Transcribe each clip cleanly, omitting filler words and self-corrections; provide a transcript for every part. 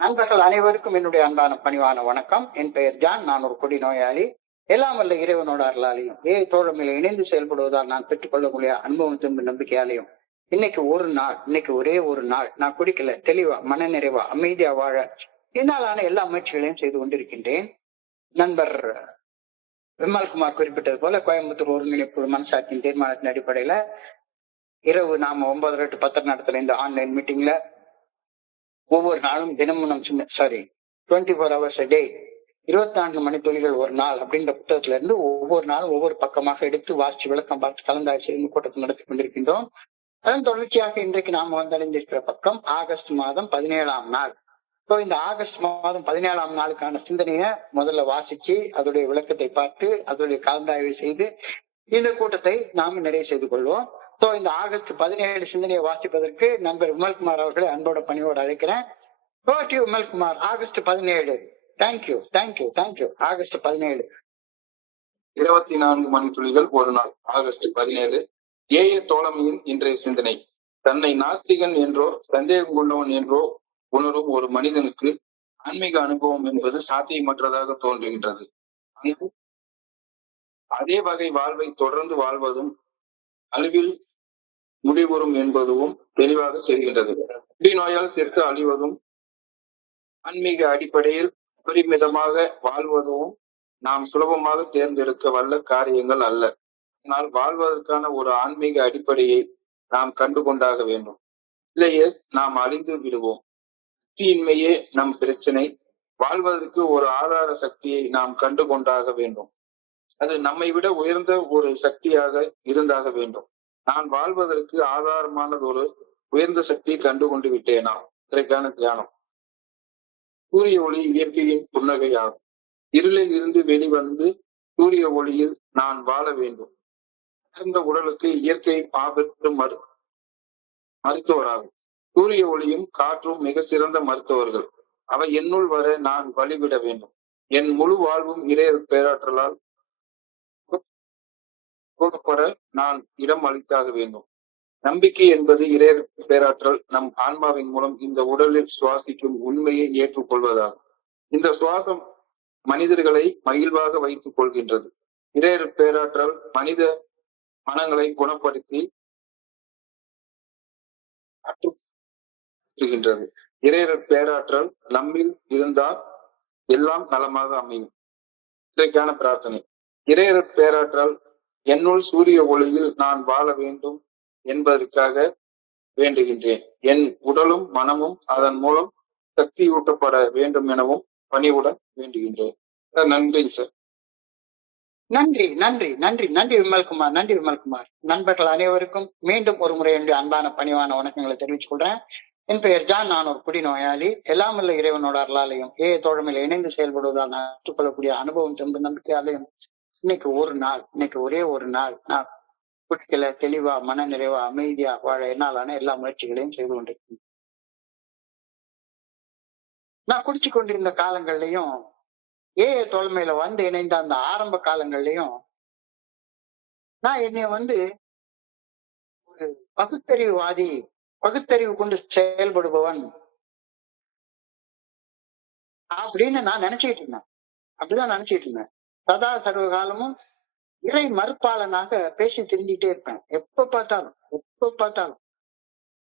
நண்பர்கள் அனைவருக்கும் என்னுடைய அன்பான பணிவான வணக்கம். என் பெயர் ஜான். நான் ஒரு கொடி நோயாளி. எல்லாம் வல்ல இறைவனோட அருளாலையும் தோழமையில இணைந்து செயல்படுவதால் நான் பெற்றுக்கொள்ளக்கூடிய அனுபவம் திரும்ப நம்பிக்கையாலையும் இன்னைக்கு ஒரே ஒரு நாள் நான் குடிக்கல, தெளிவா மன நிறைவா அமைதியா வாழ என்னாலான எல்லா முயற்சிகளையும் செய்து கொண்டிருக்கின்றேன். நண்பர் விமல்குமார் குறிப்பிட்டது போல கோயம்புத்தூர் ஒருங்கிணைப்பு மனசாட்சியின் தீர்மானத்தின் அடிப்படையில இரவு நாம 9:30 to 10 நடத்துற இந்த ஆன்லைன் மீட்டிங்ல ஒவ்வொரு நாளும் தினமும் 24 hours a day, 24 மணி துளிகள் ஒரு நாள் அப்படின்ற புத்தகத்துல இருந்து ஒவ்வொரு நாளும் ஒவ்வொரு பக்கமாக எடுத்து வாசிச்சு விளக்கம் பார்த்து கலந்தாய்ச்சி கூட்டத்தை நடத்தி கொண்டிருக்கின்றோம். அதன் தொடர்ச்சியாக இன்றைக்கு நாம வந்தடைந்திருக்கிற பக்கம் ஆகஸ்ட் மாதம் 17ஆம் நாள். இந்த ஆகஸ்ட் மாதம் 17ஆம் நாளுக்கான சிந்தனையை முதல்ல வாசிச்சு அதோடைய விளக்கத்தை பார்த்து அதோடைய கலந்தாய்வு செய்து இந்த கூட்டத்தை நாம நிறைவு செய்து கொள்வோம். இந்த ஆகஸ்ட் 17 சிந்தனையை வாசிப்பதற்கு நண்பர் விமல்குமார் அவர்களை அன்போட பணியோடு அழைக்கிறேன். விமல்குமார், ஆகஸ்ட் 17. தேங்க்யூ. ஆகஸ்ட் 17. 24 மணி துளிகள் ஒரு நாள். ஆகஸ்ட் 17. தோழமையின் இன்றைய சிந்தனை. தன்னை நாஸ்திகன் என்றோ சந்தேகம் கொண்டவன் என்றோ உணரும் ஒரு மனிதனுக்கு ஆன்மீக அனுபவம் என்பது சாத்தியமற்றதாக தோன்றுகின்றது. அதே வகை வாழ்வை தொடர்ந்து வாழ்வதும் அழிவில் முடிவுறும் என்பதும் தெளிவாக தெரிகின்றது. நோயால் செத்து அழிவதும் ஆன்மீக அடிப்படையில் பரிமிதமாக வாழ்வதும் நாம் சுலபமாக தேர்ந்தெடுக்க வல்ல காரியங்கள் அல்ல. ஆனால் வாழ்வதற்கான ஒரு ஆன்மீக அடிப்படையை நாம் கண்டுகொண்டாக வேண்டும். இல்லையே நாம் அழிந்து விடுவோம். சக்தியின்மையே நம் பிரச்சனை. வாழ்வதற்கு ஒரு ஆதார சக்தியை நாம் கண்டுகொண்டாக வேண்டும். அது நம்மை விட உயர்ந்த ஒரு சக்தியாக இருந்தாக வேண்டும். நான் வாழ்வதற்கு ஆதாரமானது ஒரு உயர்ந்த சக்தியை கண்டுகொண்டு விட்டேனா? இன்றைக்கான தியானம். சூரிய ஒளி இயற்கையின் புன்னகை ஆகும். இருளில் இருந்து வெளிவந்து சூரிய ஒளியில் நான் வாழ வேண்டும். சிறந்த உடலுக்கு இயற்கை ஆபத்து மருத்துவராகும். சூரிய ஒளியும் காற்றும் மிக சிறந்த மருத்துவர்கள். அவை என்னுள் வர நான் வழிவிட வேண்டும். என் முழு வாழ்வும் இறையர் பேராற்றலால் போகப்பட நான் இடம் அளித்தாக வேண்டும். நம்பிக்கை என்பது இறையர் பேராற்றல் நம் ஆன்மாவின் மூலம் இந்த உடலில் சுவாசிக்கும் உண்மையை ஏற்றுக்கொள்வதாகும். இந்த சுவாசம் மனிதர்களை மகிழ்வாக வைத்துக் கொள்கின்றது. இறையர் பேராற்றல் மனித மனங்களை குணப்படுத்தி ஆற்றுகின்றது. இறையர் பேராற்றல் நம்மில் இருந்தால் எல்லாம் நலமாக அமையும். இன்றைக்கான பிரார்த்தனை. இறையர் பேராற்றல் என்னுள் சூரிய ஒளியில் நான் வாழ வேண்டும் என்பதற்காக வேண்டுகின்றேன். என் உடலும் மனமும் அதன் மூலம் சக்தியூட்டப்பட வேண்டும் எனவும் பணிவுடன் வேண்டுகின்றேன். நன்றி சார். நன்றி விமல்குமார். நண்பர்கள் அனைவருக்கும் மீண்டும் ஒரு முறை என்னுடைய அன்பான பணிவான வணக்கங்களை தெரிவித்துக் கொள்றேன். என் பெயர் ஜான். நான் ஒரு குடி நோயாளி. எல்லாம் உள்ள இறைவனோட அருளாலையும் தோழமையில இணைந்து செயல்படுவதால் நான் கற்றுக்கொள்ளக்கூடிய அனுபவம் திரும்ப நம்பிக்கையாலையும் இன்னைக்கு ஒரே ஒரு நாள் நான் குடிக்கல, தெளிவா மன நிறைவா அமைதியா வாழ என்னாலான எல்லா முயற்சிகளையும் செய்து கொண்டிருக்கேன். நான் குடிச்சு கொண்டிருந்த காலங்கள்லயும் தோழமையில வந்து இணைந்த அந்த ஆரம்ப காலங்கள்லயும் நான் என்னைய ஒரு பகுத்தறிவு கொண்டு செயல்படுபவன் அப்படின்னு நான் அப்படிதான் நினைச்சிட்டு இருந்தேன். சதா சர்வ காலமும் இறை மறுப்பாளனாக பேசி தெரிஞ்சுக்கிட்டே இருப்பேன். எப்ப பார்த்தாலும்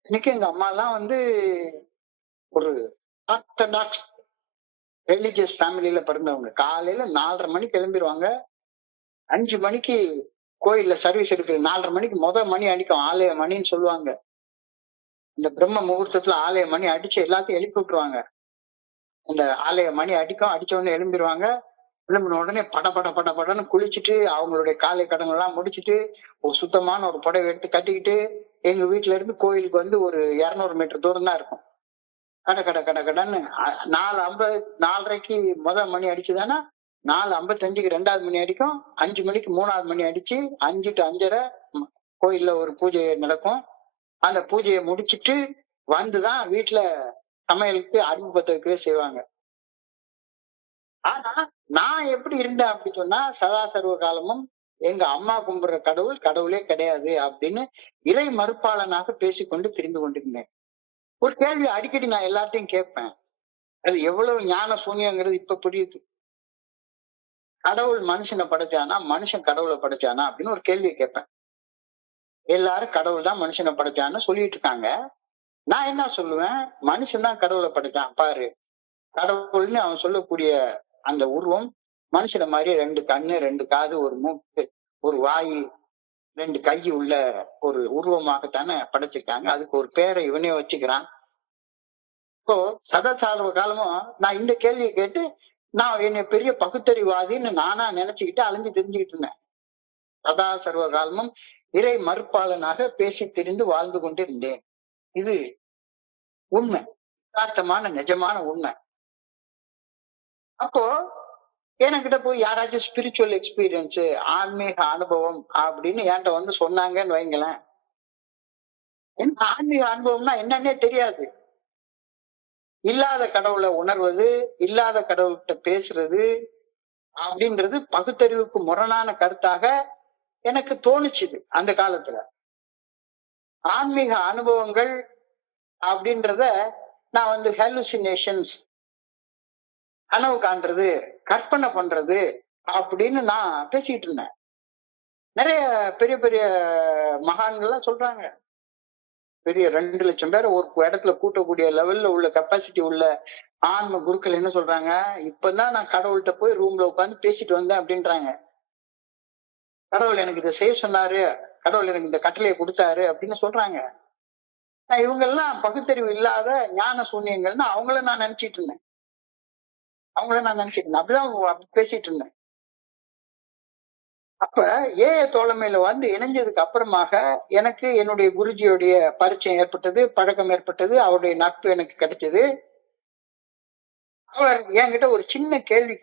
இன்னைக்கு எங்க அம்மா எல்லாம் ஒரு ஆர்த்தடாக்ஸ் ரிலிஜியஸ் ஃபேமிலியில பிறந்தவங்க. காலையில 4:30 மணிக்கு கிளம்பிடுவாங்க. 5 மணிக்கு கோயில்ல சர்வீஸ் எடுக்கிற 4:30 மணிக்கு மணி அடிக்கும். ஆலய மணின்னு சொல்லுவாங்க. இந்த பிரம்ம முகூர்த்தத்துல ஆலய மணி அடிச்சு எல்லாத்தையும் எழுப்பி விட்டுருவாங்க. இந்த ஆலய மணி அடிச்ச உடனே எழும்பிடுவாங்க. எழும்பின உடனே படன்னு குளிச்சுட்டு அவங்களுடைய காலை கடன்கள்லாம் முடிச்சுட்டு ஒரு சுத்தமான ஒரு புடவை எடுத்து கட்டிக்கிட்டு எங்க வீட்டுல இருந்து கோயிலுக்கு ஒரு 200 மீட்டர் தூரம் தான் இருக்கும். கடன்னு 4:50 மணி அடிச்சுதானா 4:55 2வது மணி அடிக்கும். 5 மணிக்கு 3வது மணி அடிச்சு 5 to 5:30 கோயில்ல ஒரு பூஜை நடக்கும். அந்த பூஜையை முடிச்சுட்டு வந்துதான் வீட்டுல சமையலுக்கு அடுப்பு பத்த வைக்கவே செய்வாங்க. ஆனா நான் எப்படி இருந்தேன் அப்படி சொன்னா, சதா சர்வ காலமும் எங்க அம்மா கும்பிடுற கடவுளே கிடையாது அப்படின்னு இறை மறுப்பாளனாக பேசிக்கொண்டு திரிந்து கொண்டிருந்தேன். ஒரு கேள்வி அடிக்கடி நான் எல்லாத்தையும் கேட்பேன். அது எவ்வளவு ஞான சூன்யங்கிறது இப்ப புரியுது. கடவுள் மனுஷனை படைச்சானா, மனுஷன் கடவுளை படைச்சானா அப்படின்னு ஒரு கேள்வியை கேட்பேன். எல்லாரும் கடவுள் தான் மனுஷனை படைச்சான்னு சொல்லிட்டு இருக்காங்க. நான் என்ன சொல்லுவேன், மனுஷன் தான் கடவுளை படைச்சான் பாரு. கடவுள்னு அவன் சொல்லக்கூடிய அந்த உருவம் மனுஷனை மாதிரி 2 கண்ணு, 2 காது, ஒரு மூக்கு, ஒரு வாய், 2 கை உள்ள ஒரு உருவமாகத்தானே படைச்சிருக்காங்க. அதுக்கு ஒரு பேரை இவனே வச்சுக்கிறான். இப்போ சதா சார்வ காலமும் நான் இந்த கேள்வியை கேட்டு நான் என்னை பெரிய பகுத்தறிவாதின்னு நானா நினைச்சுக்கிட்டு அலைஞ்சு தெரிஞ்சுக்கிட்டு இருந்தேன். சதா சர்வ காலமும் இறை மறுப்பாளனாக பேசி தெரிந்து வாழ்ந்து கொண்டிருந்தேன். இது உண்மை, யதார்த்தமான நிஜமான உண்மை. அப்போ என்கிட்ட போய் யாராச்சும் ஸ்பிரிச்சுவல் எக்ஸ்பீரியன்ஸ், ஆன்மீக அனுபவம் அப்படின்னு என்கிட்ட வந்து சொன்னாங்கன்னு வைங்களேன், எனக்கு ஆன்மீக அனுபவம்னா என்னன்னே தெரியாது. இல்லாத கடவுளை உணர்வது, இல்லாத கடவுள்கிட்ட பேசுறது அப்படின்றது பகுத்தறிவுக்கு முரணான கருத்தாக எனக்கு தோணுச்சுது அந்த காலத்துல. ஆன்மீக அனுபவங்கள் அப்படின்றத நான் வந்து ஹெலுசினேஷன்ஸ், கனவு காண்றது, கற்பனை பண்றது அப்படின்னு நான் பேசிட்டு இருந்தேன். நிறைய பெரிய பெரிய மகான்கள்லாம் சொல்றாங்க, பெரிய 2 லட்சம் பேரை ஒரு இடத்துல கூட்டக்கூடிய லெவல்ல உள்ள கெப்பாசிட்டி உள்ள ஆன்ம குருக்கள் என்ன சொல்றாங்க, இப்பதான் நான் கடவுள்கிட்ட போய் ரூம்ல உட்காந்து பேசிட்டு வந்தேன் அப்படின்றாங்க. கடவுள் எனக்கு இதை செய்ய சொன்னாரு, கடவுள் எனக்கு இந்த கட்டளையை கொடுத்தாரு அப்படின்னு சொல்றாங்க. இவங்க எல்லாம் பகுத்தறிவு இல்லாத ஞான சூன்யங்கள்னு அவங்கள நான் நினைச்சிட்டு இருந்தேன். அப்படிதான் அப்படி பேசிட்டு இருந்தேன். அப்ப தோழமையில வந்து இணைஞ்சதுக்கு அப்புறமாக எனக்கு என்னுடைய குருஜியோடைய பரிச்சயம் ஏற்பட்டது, பழக்கம் ஏற்பட்டது, அவருடைய நட்பு எனக்கு கிடைச்சது. அவர் என்கிட்ட ஒரு சின்ன கேள்வி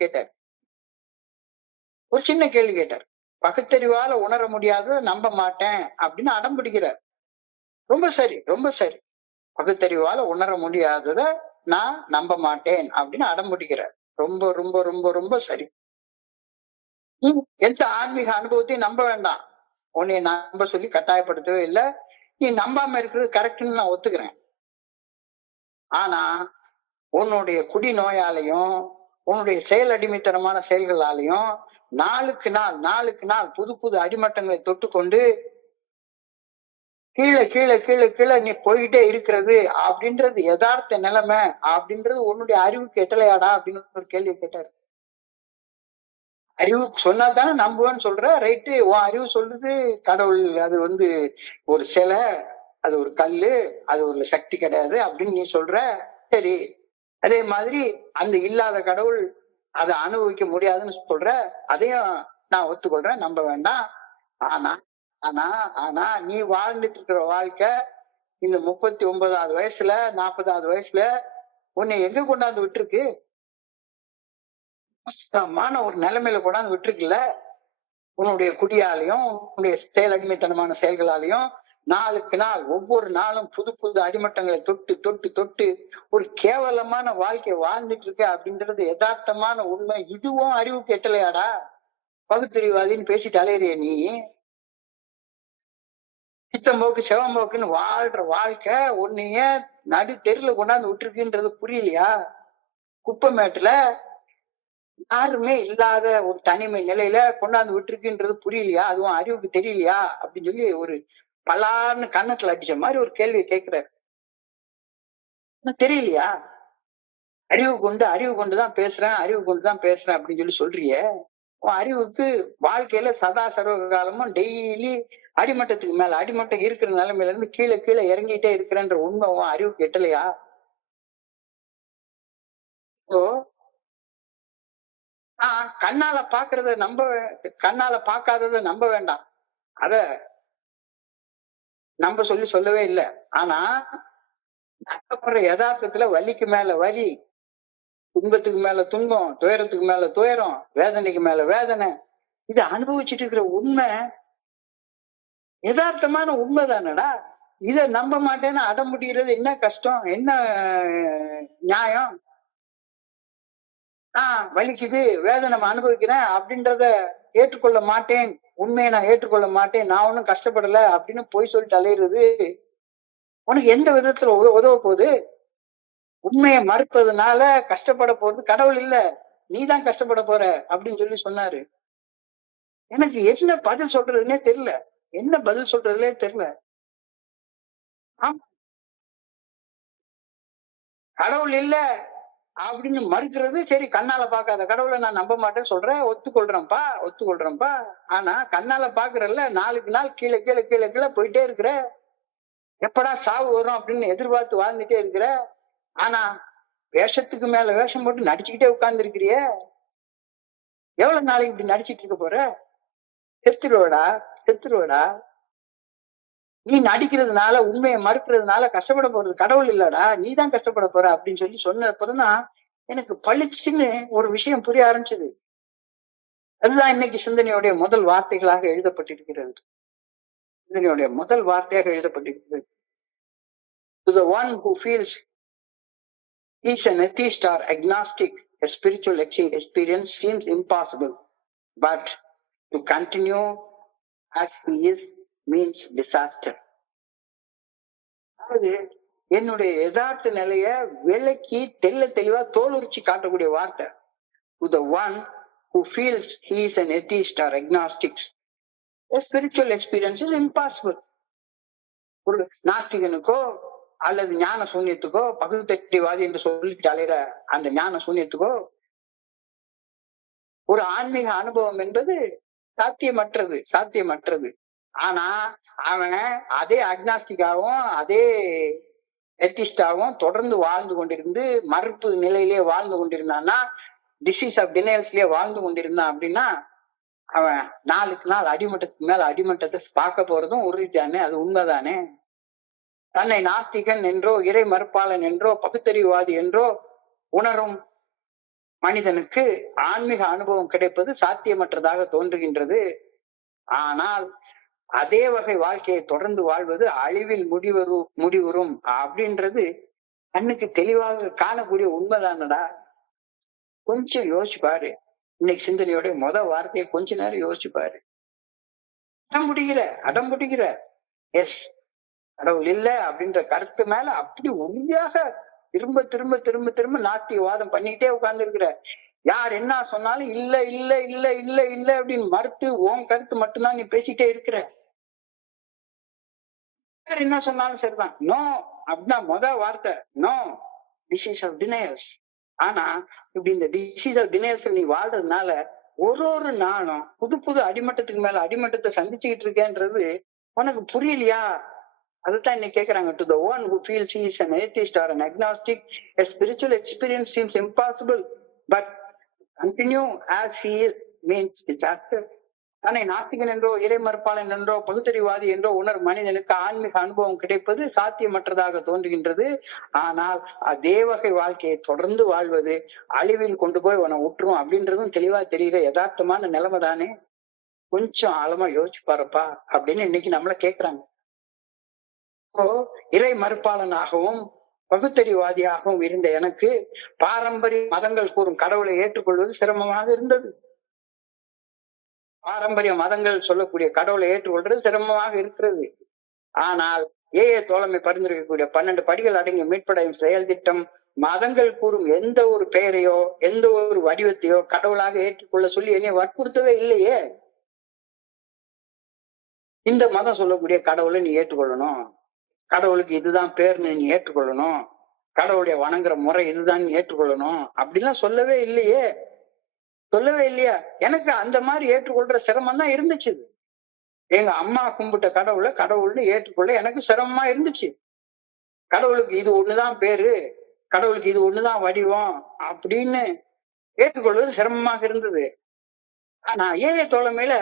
கேட்டார். பகுத்தறிவால உணர முடியாத நம்ப மாட்டேன் அப்படின்னு அடம் பிடிக்கிறார். ரொம்ப சரி, ரொம்ப சரி. பகுத்தறிவால உணர முடியாதத நான் நம்ப மாட்டேன் அப்படின்னு அடம் பிடிக்கிறார். ரொம்ப ரொம்ப ரொம்ப ரொம்ப சரி. எந்த ஆன்மீக அனுபவத்தையும் நம்ப வேண்டாம், உன்னை நம்ப சொல்லி கட்டாயப்படுத்தவே இல்லை. நீ நம்பாம இருக்கிறது கரெக்ட்னு நான் ஒத்துக்கிறேன். ஆனா உன்னுடைய குடி நோயாலையும் உன்னுடைய செயல் அடிமைத்தனமான செயல்களாலையும் நாளுக்கு நாள் புது புது அடிமட்டங்களை தொட்டுக்கொண்டு கீழே கீழே கீழே கீழே நீ போய்கிட்டே இருக்கிறது அப்படின்றது யதார்த்த நிலைமை அப்படின்றது உன்னுடைய அறிவுக்கு எட்டலையாடா அப்படின்னு ஒரு கேள்வி கேட்டாரு. அறிவு சொன்னாதானே நம்புவேன்னு சொல்ற, ரைட்டு. உன் அறிவு சொல்லுது கடவுள் அது வந்து ஒரு சிலை, அது ஒரு கல்லு, அது ஒரு சக்தி கிடையாது அப்படின்னு நீ சொல்ற, சரி. அதே மாதிரி அந்த இல்லாத கடவுள் அதை அனுபவிக்க முடியாதுன்னு சொல்ற, அதையும் நான் ஒத்துக்கொள்றேன், நம்ப வேண்டாம். ஆனா ஆனா ஆனா நீ வாழ்ந்துட்டு இருக்கிற வாழ்க்கை இந்த 39வது வயசுல 40வது வயசுல உன்னை எங்க கொண்டாந்து விட்டுருக்கு? ஒரு நிலைமையில கொண்டாந்து விட்டுருக்குல்ல. உன்னுடைய குடியாலையும் உன்னுடைய செயல் அடிமைத்தனமான செயல்களாலையும் நாளுக்கு நாள் ஒவ்வொரு நாளும் புது புது அடிமட்டங்களை தொட்டு தொட்டு தொட்டு ஒரு கேவலமான வாழ்க்கையை வாழ்ந்துட்டு இருக்க அப்படின்றது யதார்த்தமான உண்மை. இதுவும் அறிவுக்கு எட்டலையாடா? பகுத்தறிவாதின்னு பேசிட்டு அலையிறிய நீ. சித்தம்போக்கு செவம்போக்குன்னு வாழ்ற வாழ்க்கை உன்னைய நடு தெருல கொண்டாந்து விட்டுருக்குன்றது புரியலையா? குப்பமேட்டுல யாருமே இல்லாத ஒரு தனிமை நிலையில கொண்டாந்து விட்டுருக்குன்றது புரியலையா? அதுவும் அறிவுக்கு தெரியலையா அப்படின்னு சொல்லி ஒரு பலார்னு கன்னத்துல அடிச்ச மாதிரி ஒரு கேள்வியை கேட்கிறாரு. தெரியலையா? அறிவு கொண்டுதான் பேசுறேன் அப்படின்னு சொல்லி சொல்றிய. உன் அறிவுக்கு வாழ்க்கையில சதா சர்வ காலமும் டெய்லி அடிமட்டத்துக்கு மேல அடிமட்டம் இருக்கிற நிலைமையில இருந்து கீழே கீழே இறங்கிட்டே இருக்கிறன்ற உண்மை உன் அறிவுக்கு எட்டலையா? இப்போ கண்ணால பாக்குறத கண்ணால பாக்காதத நம்ப வேண்டாம், அத நம்ப சொல்லவே இல்லை. ஆனா நடக்கப்படுற யதார்த்தத்துல வலிக்கு மேல வலி, துன்பத்துக்கு மேல துன்பம், துயரத்துக்கு மேல துயரம், வேதனைக்கு மேல வேதனை, இதை அனுபவிச்சுட்டு இருக்கிற உண்மை யதார்த்தமான உண்மைதானடா. இத நம்ப மாட்டேன்னு அடம் முடிகிறது என்ன கஷ்டம், என்ன நியாயம்? வலிக்குது, வேதனை அனுபவிக்கிறேன் அப்படின்றத ஏற்றுக்கொள்ள மாட்டேன், உண்மையை நான் ஏற்றுக்கொள்ள மாட்டேன், நான் ஒன்னும் கஷ்டப்படல அப்படின்னு போய் சொல்லிட்டு அலையிறது உனக்கு எந்த விதத்துல உதவ போகுது? உண்மையை மறுப்பதுனால கஷ்டப்பட போறது கடவுள் இல்ல, நீதான் கஷ்டப்பட போற அப்படின்னு சொல்லி சொன்னாரு. எனக்கு என்ன பதில் சொல்றதுன்னே தெரியல, என்ன பதில் சொல்றதுலே தெரியல. கடவுள் இல்ல அப்படின்னு மறுக்கிறது சரி, கண்ணால பாக்காத கடவுளை நான் நம்ப மாட்டேன்னு சொல்றேன், ஒத்துக்கொள்றேன்ப்பா. ஆனா கண்ணால பாக்குறல்ல, நாளுக்கு நாள் கீழே கீழே கீழே கீழே போயிட்டே இருக்கிற, எப்படா சாவு வரும் அப்படின்னு எதிர்பார்த்து வாழ்ந்துட்டே இருக்கிற. ஆனா வேஷத்துக்கு மேல வேஷம் போட்டு நடிச்சுக்கிட்டே உட்கார்ந்து இருக்கிறிய, எவ்வளவு நாளைக்கு இப்படி நடிச்சிட்டு இருக்க போற? செத்துருவடா, செத்துருவடா. நீ நடிக்கிறதுனால, உண்மையை மறுக்கிறதுனால கஷ்டப்பட போறது கடவுள் இல்லடா, நீதான் கஷ்டப்பட போற அப்படின்னு சொல்லி சொன்னதுதான் எனக்கு பளிச்சுன்னு ஒரு விஷயம் புரிய ஆரம்பிச்சது. அதுதான் இன்னைக்கு சிந்தனையுடைய முதல் வார்த்தைகளாக எழுதப்பட்டிருக்கிறது. சிந்தனையுடைய முதல் வார்த்தையாக எழுதப்பட்டிருக்கிறது. To the one who feels he's an atheist or agnostic, a spiritual experience seems impossible, but to continue as he is means disaster. அதாவது என்னுடைய யதார்த்த நிலைய விலக்கி தெளிவா தோலுரிச்சு காட்டக்கூடிய வார்த்தை. To the one who feels he is an atheist or agnostic, a spiritual experience is impossible. ஒரு நாஸ்திகனுக்கோ அல்லது ஞான சூன்யத்துக்கோ, பகுத்தறிவாதி என்று சொல்லிட்டு அலைகிற அந்த ஞான சூன்யத்துக்கோ ஒரு ஆன்மீக அனுபவம் என்பது சாத்தியமற்றது. ஆனா அவன் அதே அக்னாஸ்டிக்காவும் அதே எத்திஸ்டாவும் தொடர்ந்து வாழ்ந்து கொண்டிருந்து மறுப்பு நிலையிலே வாழ்ந்து கொண்டிருந்தான்னா, டிசீஸ் ஆஃப் டினையல்ஸ்லயே வாழ்ந்து கொண்டிருந்தான் அப்படின்னா, அவன் நாளுக்கு நாள் அடிமட்டத்துக்கு மேல அடிமட்டத்தை பார்க்க போறதும் உறுதிதானே, அது உண்மைதானே. தன்னை நாஸ்திகன் என்றோ, இறை மறுப்பாளன் என்றோ, பகுத்தறிவாதி என்றோ உணரும் மனிதனுக்கு ஆன்மீக அனுபவம் கிடைப்பது சாத்தியமற்றதாக தோன்றுகின்றது. ஆனால் அதே வகை வாழ்க்கையை தொடர்ந்து வாழ்வது அழிவில் முடிவுறும் அப்படின்றது கண்ணுக்கு தெளிவாக காணக்கூடிய உண்மைதானடா. கொஞ்சம் யோசிச்சு பாரு. இன்னைக்கு சிந்தனையோட வார்த்தையை கொஞ்ச நேரம் யோசிச்சு பாரு. அடம் பிடிக்கிற எஸ், கடவுள் இல்ல அப்படின்ற கருத்து மேல அப்படி உறுதியாக திரும்ப திரும்ப திரும்ப திரும்ப நாத்திகவாதம் பண்ணிக்கிட்டே உட்கார்ந்து இருக்கிற. யார் என்ன சொன்னாலும் இல்ல இல்ல இல்ல இல்ல இல்ல அப்படின்னு மறுத்து உன் கருத்து மட்டும்தான் நீ பேசிட்டே இருக்கிற. யார் என்ன சொன்னாலும் சரிதான், நோ அப்படின்னா வார்த்தை நோ, டிசீஸ் ஆஃப் டினையல்ஸ். ஆனா இப்படி இந்த டிசீஸ் ஆஃப் டினையல்ஸ் நீ வாழ்றதுனால ஒரு நாளும் புது புது அடிமட்டத்துக்கு மேல அடிமட்டத்தை சந்திச்சுக்கிட்டு இருக்கேன்றது உனக்கு புரியலையா? அதுதான் இன்னைக்கு கேக்குறாங்க. To the one who feels he is an atheist or an agnostic, a spiritual experience seems impossible, but continue as he is means disaster. தன்னை நாஸ்திகன் என்றோ, இறை மறுப்பாளன் என்றோ, பகுத்தறிவாதி என்றோ உணர் மனிதனுக்கு ஆன்மீக அனுபவம் கிடைப்பது சாத்தியமற்றதாக தோன்றுகின்றது. ஆனால் அதே வகை வாழ்க்கையை தொடர்ந்து வாழ்வது அழிவில் கொண்டு போய் உன விட்டுரும் அப்படின்றதும் தெளிவா தெரியுற யதார்த்தமான நிலைமை தானே. கொஞ்சம் ஆழமா யோசிச்சு பாருப்பா அப்படின்னு இன்னைக்கு நம்மள கேக்குறாங்க. இறை மறுப்பாளனாகவும் பகுத்தறிவாதியாகவும் இருந்த எனக்கு பாரம்பரிய மதங்கள் கூறும் கடவுளை ஏற்றுக்கொள்வது சிரமமாக இருந்தது. பாரம்பரிய மதங்கள் சொல்லக்கூடிய கடவுளை ஏற்றுக்கொள்றது சிரமமாக இருக்கிறது. ஆனால் தோழமை பரிந்துரைக்கக்கூடிய 12 படிகள் அடங்கிய மீட்படையும் செயல் திட்டம் மதங்கள் கூறும் எந்த ஒரு பெயரையோ எந்த ஒரு வடிவத்தையோ கடவுளாக ஏற்றுக்கொள்ள சொல்லி என்னை வற்புறுத்தவே இல்லையே. இந்த மதம் சொல்லக்கூடிய கடவுளை நீ ஏற்றுக்கொள்ளணும், கடவுளுக்கு இதுதான் பேர்னு நீ ஏற்றுக்கொள்ளணும், கடவுளுடைய வணங்குற முறை இதுதான் ஏற்றுக்கொள்ளணும் அப்படிலாம் சொல்லவே இல்லையே. இல்லையா? எனக்கு அந்த மாதிரி ஏற்றுக்கொள்ற சிரமம் தான் இருந்துச்சு. எங்க அம்மா கும்பிட்ட கடவுள்னு ஏற்றுக்கொள்ள எனக்கு சிரமமா இருந்துச்சு. கடவுளுக்கு இது ஒண்ணுதான் பேரு, கடவுளுக்கு இது ஒண்ணுதான் வடிவம் அப்படின்னு ஏற்றுக்கொள்வது சிரமமாக இருந்தது. ஆனா தோழமையில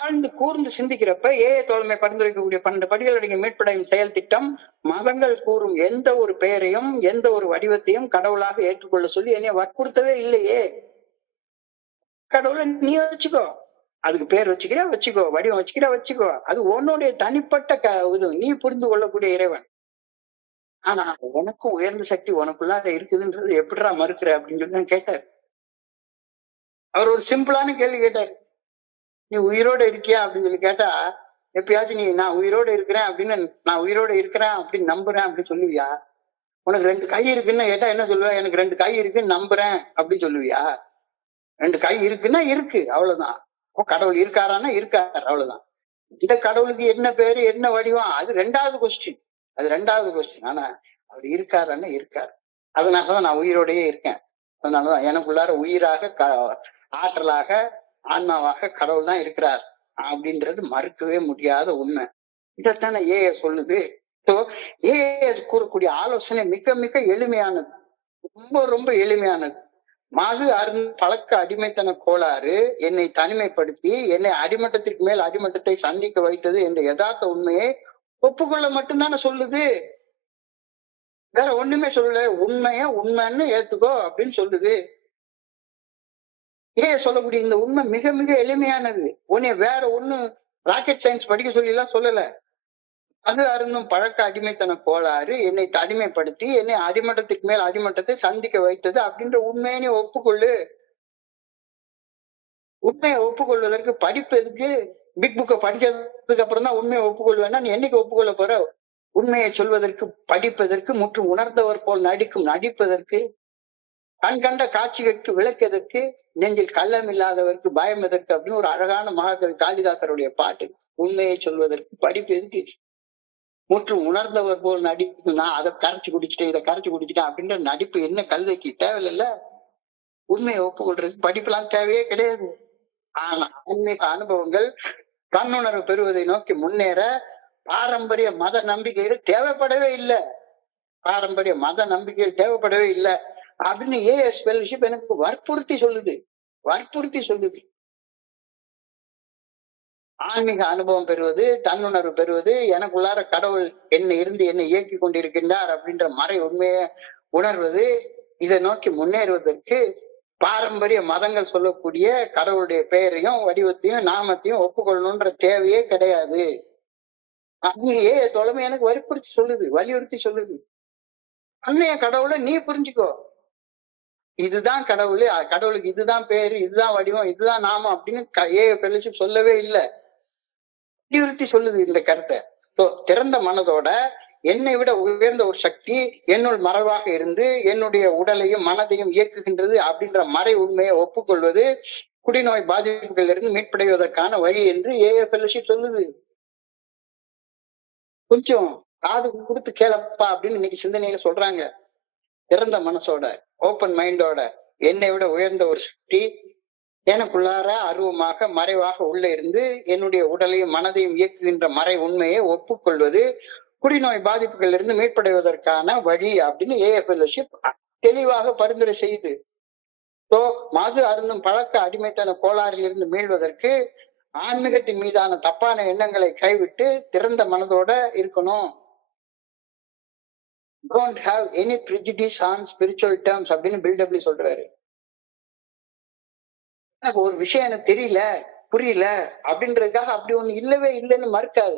ஆழ்ந்து கூர்ந்து சிந்திக்கிறப்ப தோழமை பரிந்துரைக்கக்கூடிய 12 படிகள் அடங்கிய மீட்படையும் செயல் திட்டம் மதங்கள் கூறும் எந்த ஒரு பெயரையும் எந்த ஒரு வடிவத்தையும் கடவுளாக ஏற்றுக்கொள்ள சொல்லி என்னைய வற்புறுத்தவே இல்லையே. கடவுளை நீ வச்சுக்கோ, அதுக்கு பேர் வச்சுக்கோ, வடிவம் வச்சுக்கோ, அது உன்னுடைய தனிப்பட்ட இது, நீ புரிந்து கொள்ளக்கூடிய இறைவன். ஆனா உனக்கும் உயர்ந்த சக்தி உனக்குள்ளாக இருக்குதுன்றது எப்படிடா மறுக்கிற அப்படின்னு சொல்லி தான் கேட்டார். அவர் ஒரு சிம்பிளான கேள்வி கேட்டார். நீ உயிரோட இருக்கியா அப்படின்னு சொல்லி கேட்டா, எப்பயாச்சும் நீ நான் உயிரோட இருக்கிறேன் அப்படின்னு, நான் உயிரோட இருக்கிறேன் அப்படின்னு நம்புறேன் அப்படின்னு சொல்லுவியா? உனக்கு 2 கை இருக்குன்னு கேட்டா என்ன சொல்லுவ? எனக்கு 2 கை இருக்குன்னு நம்புறேன் அப்படின்னு சொல்லுவியா? 2 கை இருக்குன்னா இருக்கு, அவ்வளவுதான். அப்போ கடவுள் இருக்காரான்னா இருக்காரு, அவ்வளவுதான். இந்த கடவுளுக்கு என்ன பேரு, என்ன வடிவம், அது 2வது கொஸ்டின். அது 2வது கொஸ்டின். ஆனா அவர் இருக்காரான்னா இருக்காரு. அதனாலதான் நான் உயிரோடயே இருக்கேன். அதனாலதான் எனக்குள்ளார உயிராக ஆற்றலாக ஆன்மாவாக கடவுள் தான் இருக்கிறார் அப்படின்றது மறுக்கவே முடியாத உண்மை. இதைத்தானே ஏஐ சொல்லுது. ஏஐ கூறக்கூடிய ஆலோசனை மிக மிக எளிமையானது, ரொம்ப ரொம்ப எளிமையானது. மது அருந்த பழக்க அடிமைத்தன கோளாறு என்னை தனிமைப்படுத்தி என்னை அடிமட்டத்திற்கு மேல் அடிமட்டத்தை சந்திக்க வைத்தது என்ற யதார்த்த உண்மையை ஒப்புக்கொள்ள மட்டும்தானே சொல்லுது. வேற ஒண்ணுமே சொல்லல. உண்மைய உண்மைன்னு ஏத்துக்கோ அப்படின்னு சொல்லுது. ஏன் சொல்லக்கூடிய இந்த உண்மை மிக மிக எளிமையானது. உன்னை வேற ஒண்ணு ராக்கெட் சயின்ஸ் படிக்க சொல்லி எல்லாம் சொல்லல. அது அருந்தும் பழக்க அடிமைத்தன கோளாறு என்னை தனிமைப்படுத்தி என்னை அடிமட்டத்திற்கு மேல் அடிமட்டத்தை சந்திக்க வைத்தது அப்படின்ற உண்மையை நீ ஒப்புக்கொள்ளு. உண்மையை ஒப்புக்கொள்வதற்கு படிப்பு எதுக்கு? பிக் புக்கை படிச்சதுக்கு அப்புறம் தான் உண்மையை ஒப்புக்கொள்வேன்னா நீ என்னைக்கு ஒப்புக்கொள்ள போற? உண்மையை சொல்வதற்கு, படிப்பதற்கு, முற்றும் உணர்ந்தவர் போல் நடிப்பதற்கு, கண் கண்ட காட்சிகளுக்கு விளக்கதற்கு, நெஞ்சில் கள்ளம் இல்லாதவருக்கு பயம் எதற்கு அப்படின்னு ஒரு அழகான மகாகவி காளிதாசருடைய பாட்டு. உண்மையை சொல்வதற்கு படிப்பு எதுக்கு? முற்றும் உணர்ந்தவர் போல் நடிப்பு. நான் அதை கரைச்சு குடிச்சிட்டேன், இதை கரைச்சு குடிச்சிட்டேன் அப்படின்ற நடிப்பு என்ன கழுதைக்கு தேவையில்ல. உண்மையை ஒப்புக்கொள்றதுக்கு படிப்புலாம் தேவையே கிடையாது. ஆனா ஆன்மீக அனுபவங்கள் தன்னுணர்வு பெறுவதை நோக்கி முன்னேற பாரம்பரிய மத நம்பிக்கைகள் தேவைப்படவே இல்லை. பாரம்பரிய மத நம்பிக்கைகள் தேவைப்படவே இல்லை அப்படின்னு ஏஎஸ் ஃபெலோஷிப் எனக்கு வற்புறுத்தி சொல்லுது. ஆன்மீக அனுபவம் பெறுவது, தன்னுணர்வு பெறுவது, எனக்குள்ளார கடவுள் என்னை இயக்கி கொண்டிருக்கின்றார் அப்படின்ற மறை உண்மையை உணர்வது, இதை நோக்கி முன்னேறுவதற்கு பாரம்பரிய மதங்கள் சொல்லக்கூடிய கடவுளுடைய பெயரையும் வடிவத்தையும் நாமத்தையும் ஒப்புக்கொள்ளணும்ன்ற தேவையே கிடையாது. அப்படியே தொலைமை எனக்கு வலியுறுத்தி சொல்லுது. அன்னைய கடவுளை நீ புரிஞ்சுக்கோ. இதுதான் கடவுள், கடவுளுக்கு இதுதான் பேரு, இதுதான் வடிவம், இதுதான் நாமம் அப்படின்னு ஃபெலோஷிப் சொல்லவே இல்லை. வலியுறுத்தி சொல்லுது இந்த கருத்தை. திறந்த மனதோட என்னை விட உயர்ந்த ஒரு சக்தி என்னுள் மறைவாக இருந்து என்னுடைய உடலையும் மனதையும் இயக்குகின்றது அப்படின்ற மறை உண்மையை ஒப்புக்கொள்வது குடிநோய் பாதிப்புகள் இருந்து மீட்படைவதற்கான வழி என்று ஃபெலோஷிப் சொல்லுது. கொஞ்சம் காது கொடுத்து கேளப்பா அப்படின்னு இன்னைக்கு சிந்தனையில சொல்றாங்க. திறந்த மனசோட, ஓப்பன் மைண்டோட என்னை விட உயர்ந்த ஒரு சக்தி எனக்குள்ளார அருவமாக மறைவாக உள்ள இருந்து என்னுடைய உடலையும் மனதையும் இயக்குகின்ற மறை உண்மையை ஒப்புக்கொள்வது குடிநோய் பாதிப்புகள் இருந்து மீட்படைவதற்கான வழி அப்படின்னு ஃபெலோஷிப் தெளிவாக பரிந்துரை செய்யுது. மது அருந்தும் பழக்க அடிமைத்தன கோளாறில் இருந்து மீள்வதற்கு ஆன்மீகத்தின் மீதான தப்பான எண்ணங்களை கைவிட்டு திறந்த மனதோட இருக்கணும். Don't have any prejudice on spiritual terms அப்படின்னு பில்டப்லி சொல்றாரு. எனக்கு ஒரு விஷயம் எனக்கு தெரியல, புரியல அப்படின்றதுக்காக அப்படி ஒண்ணு இல்லவே இல்லைன்னு மறுக்காத.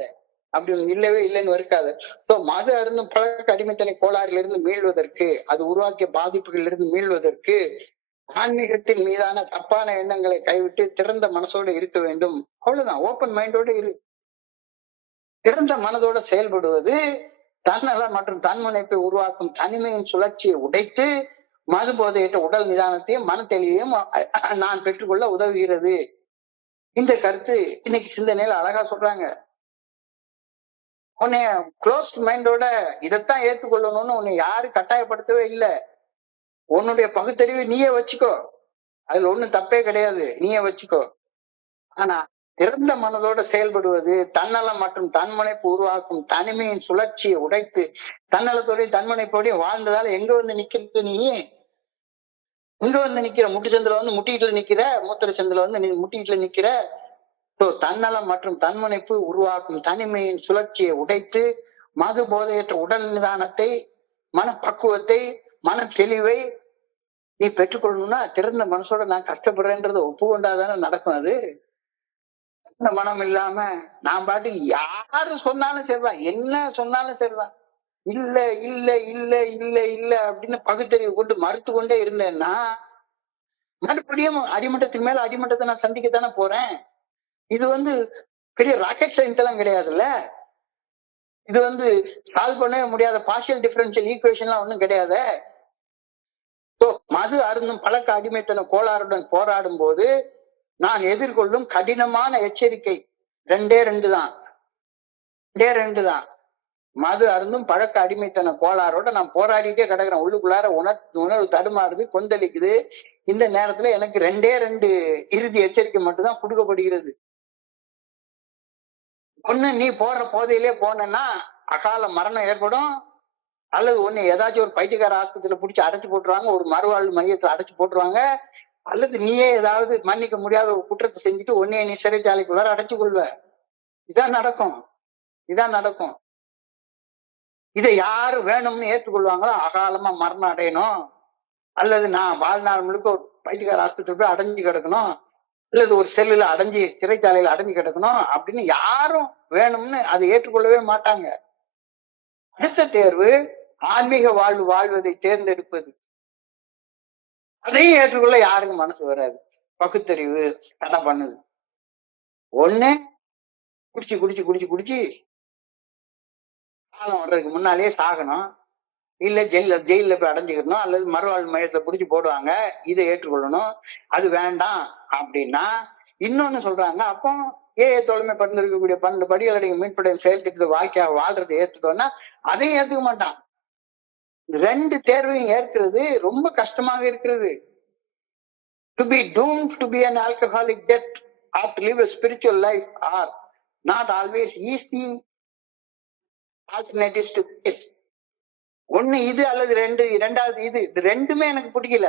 மது அருந்தும் பழக்க அடிமைத்தனை கோளாறில் இருந்து மீள்வதற்கு, அது உருவாக்கிய பாதிப்புகள் இருந்து மீள்வதற்கு ஆன்மீகத்தின் மீதான தப்பான எண்ணங்களை கைவிட்டு திறந்த மனசோட இருக்க வேண்டும். அவ்வளவுதான். ஓப்பன் மைண்டோட இரு. திறந்த மனதோட செயல்படுவது தன்னலம் மற்றும் தன்முனைப்பை உருவாக்கும் தனிமையின் சுழற்சியை உடைத்து மது போதையற்ற உடல் நிதானத்தையும் மன தெளிவையும் நான் பெற்றுக்கொள்ள உதவுகிறது. இந்த கருத்து இன்னைக்கு சிந்தனையில அழகா சொல்றாங்க. உன்னை க்ளோஸ்ட் மைண்டோட இதைத்தான் ஏத்துக்கொள்ளணும்னு உன்னை யாரும் கட்டாயப்படுத்தவே இல்லை. உன்னுடைய பகுத்தறிவு நீயே வச்சுக்கோ, அதுல ஒண்ணும் தப்பே கிடையாது, நீயே வச்சுக்கோ. ஆனா திறந்த மனதோட செயல்படுவது தன்னலம் மற்றும் தன்முனைப்பு உருவாக்கும் தனிமையின் சுழற்சியை உடைத்து தன்னலத்தோடையும் தன்முனைப்போடையும் வாழ்ந்ததால எங்க வந்து நிக்கிற நீ? இங்க வந்து நிக்கிற முட்டுச்சந்தில வந்து முட்டிட்டுல நிக்கிற, மூத்திர சந்தில வந்து முட்டிட்டுல நிக்கிற. தன்னலம் மற்றும் தன்முனைப்பு உருவாக்கும் தனிமையின் சுழற்சியை உடைத்து மது போதையற்ற உடல் நிதானத்தை, மனப்பக்குவத்தை, மன தெளிவை நீ பெற்றுக்கொள்ளணும்னா திறந்த மனசோட நான் கஷ்டப்படுறேன்றதை ஒப்புக்கொண்டாதானே நடக்கும். அது இந்த மனம் இல்லாம நான் பாட்டு யாரு சொன்னாலும் சரிதான், என்ன சொன்னாலும் சரிதான், இல்ல இல்ல இல்ல இல்ல இல்ல அப்படின்னு பகுத்தறிவு கொண்டு மறுத்து கொண்டே இருந்தேன்னா மறுபடியும் அடிமட்டத்துக்கு மேல அடிமட்டத்தை நான் சந்திக்கத்தானே போறேன். இது வந்து பெரிய ராக்கெட் சயின்ஸ் எல்லாம் கிடையாதுல்ல. இது வந்து சால்வ் பண்ணவே முடியாத பார்ஷியல் டிஃபரன்ஷியல் ஈக்குவேஷன்லாம் ஒண்ணும் கிடையாது. ஸோ மது அருந்தும் பழக்க அடிமைத்தன கோளாறுடன் போராடும் போது நான் எதிர்கொள்ளும் கடினமான எச்சரிக்கை ரெண்டு தான். மது அருந்தும் பழக்க அடிமைத்தன கோளாறோட நான் போராடிட்டே கிடக்குறேன். உள்ளுக்குள்ளார உணர்வு தடுமாறுது, கொந்தளிக்குது. இந்த நேரத்துல எனக்கு ரெண்டு இறுதி எச்சரிக்கை மட்டும் தான் கொடுக்கப்படுகிறது. ஒண்ணு, நீ போடுற போதையிலே போனேன்னா அகால மரணம் ஏற்படும், அல்லது ஒண்ணு ஏதாச்சும் ஒரு பைத்தியக்கார ஆஸ்பத்திரியில பிடிச்சி அடைச்சு போட்டுருவாங்க, ஒரு மறுவாழ்வு மையத்துல அடைச்சு போட்டுருவாங்க, அல்லது நீயே ஏதாவது மன்னிக்க முடியாத ஒரு குற்றத்தை செஞ்சுட்டு ஒன்னே நீ சிறைச்சாலைக்குள்ளார அடைச்சு கொள்வ. இதான் நடக்கும். இதை யாரு வேணும்னு ஏற்றுக்கொள்வாங்களோ அகாலமா மரணம் அடையணும், அல்லது நான் வாழ்நாள் முழுக்க ஒரு பைத்தியக்கார ஆஸ்பத்திரி போய் அடைஞ்சு கிடக்கணும், அல்லது ஒரு செல்லுல அடைஞ்சு சிறைச்சாலையில அடைஞ்சு கிடக்கணும் அப்படின்னு யாரும் வேணும்னு அதை ஏற்றுக்கொள்ளவே மாட்டாங்க. அடுத்த தேர்வு ஆன்மீக வாழ்வதை தேர்ந்தெடுப்பது. அதையும் ஏற்றுக்கொள்ள யாருக்கும் மனசு வராது. பகுத்தறிவு தடை பண்ணுது. ஒண்ணு, குடிச்சு காலம் வர்றதுக்கு முன்னாலேயே சாகணும், இல்ல ஜெயில போய் அடைஞ்சுக்கணும், அல்லது மறுவாழ்வு மையத்துல பிடிச்சி போடுவாங்க, இதை ஏற்றுக்கொள்ளணும். அது வேண்டாம் அப்படின்னா இன்னொன்னு சொல்றாங்க, அப்போ தோழமை பரிந்துரைக்கக்கூடிய 12 படிகளுடைய மீட்புடைய செயல் திட்டத்தை வாழ்க்கையாக வாழ்றதை ஏத்துக்கோன்னா அதையும் ஏத்துக்க மாட்டான். ரெண்டு தேர்வையும் ஏற்கிறது ரொம்ப கஷ்டமாக இருக்கிறது. To be doomed to be an alcoholic death or to live a spiritual life are not always easy alternatives to this. ஒண்ணு இது அல்லது இரண்டாவது இது ரெண்டுமே எனக்கு பிடிக்கல.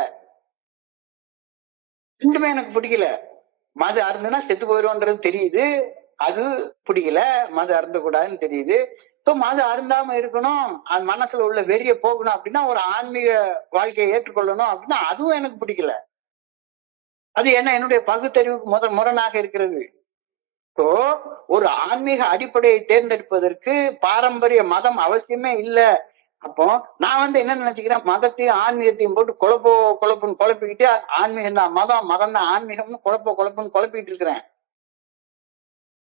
மது அருந்துனா செத்து போயிடும்ன்றது தெரியுது, அது பிடிக்கல. மது அருந்தக்கூடாதுன்னு தெரியுது. மது அருந்தாம இருக்கணும், அது மனசுல உள்ள வெறிய போகணும் அப்படின்னா, ஒரு ஆன்மீக வாழ்க்கையை ஏற்றுக்கொள்ளணும் அப்படின்னா அதுவும் எனக்கு பிடிக்கல. அது என்ன, என்னுடைய பகுத்தறிவுக்கு முரணாக இருக்கிறது. ஒரு ஆன்மீக அடிப்படையை தேர்ந்தெடுப்பதற்கு பாரம்பரிய மதம் அவசியமே இல்லை. அப்போ நான் என்ன நினைச்சுக்கிறேன், மதத்தையும் ஆன்மீகத்தையும் போட்டு குழப்புன்னு குழப்பிக்கிட்டு ஆன்மீகம் தான் மதம் தான் ஆன்மீகம்னு குழப்புன்னு குழப்பிட்டு இருக்கிறேன்.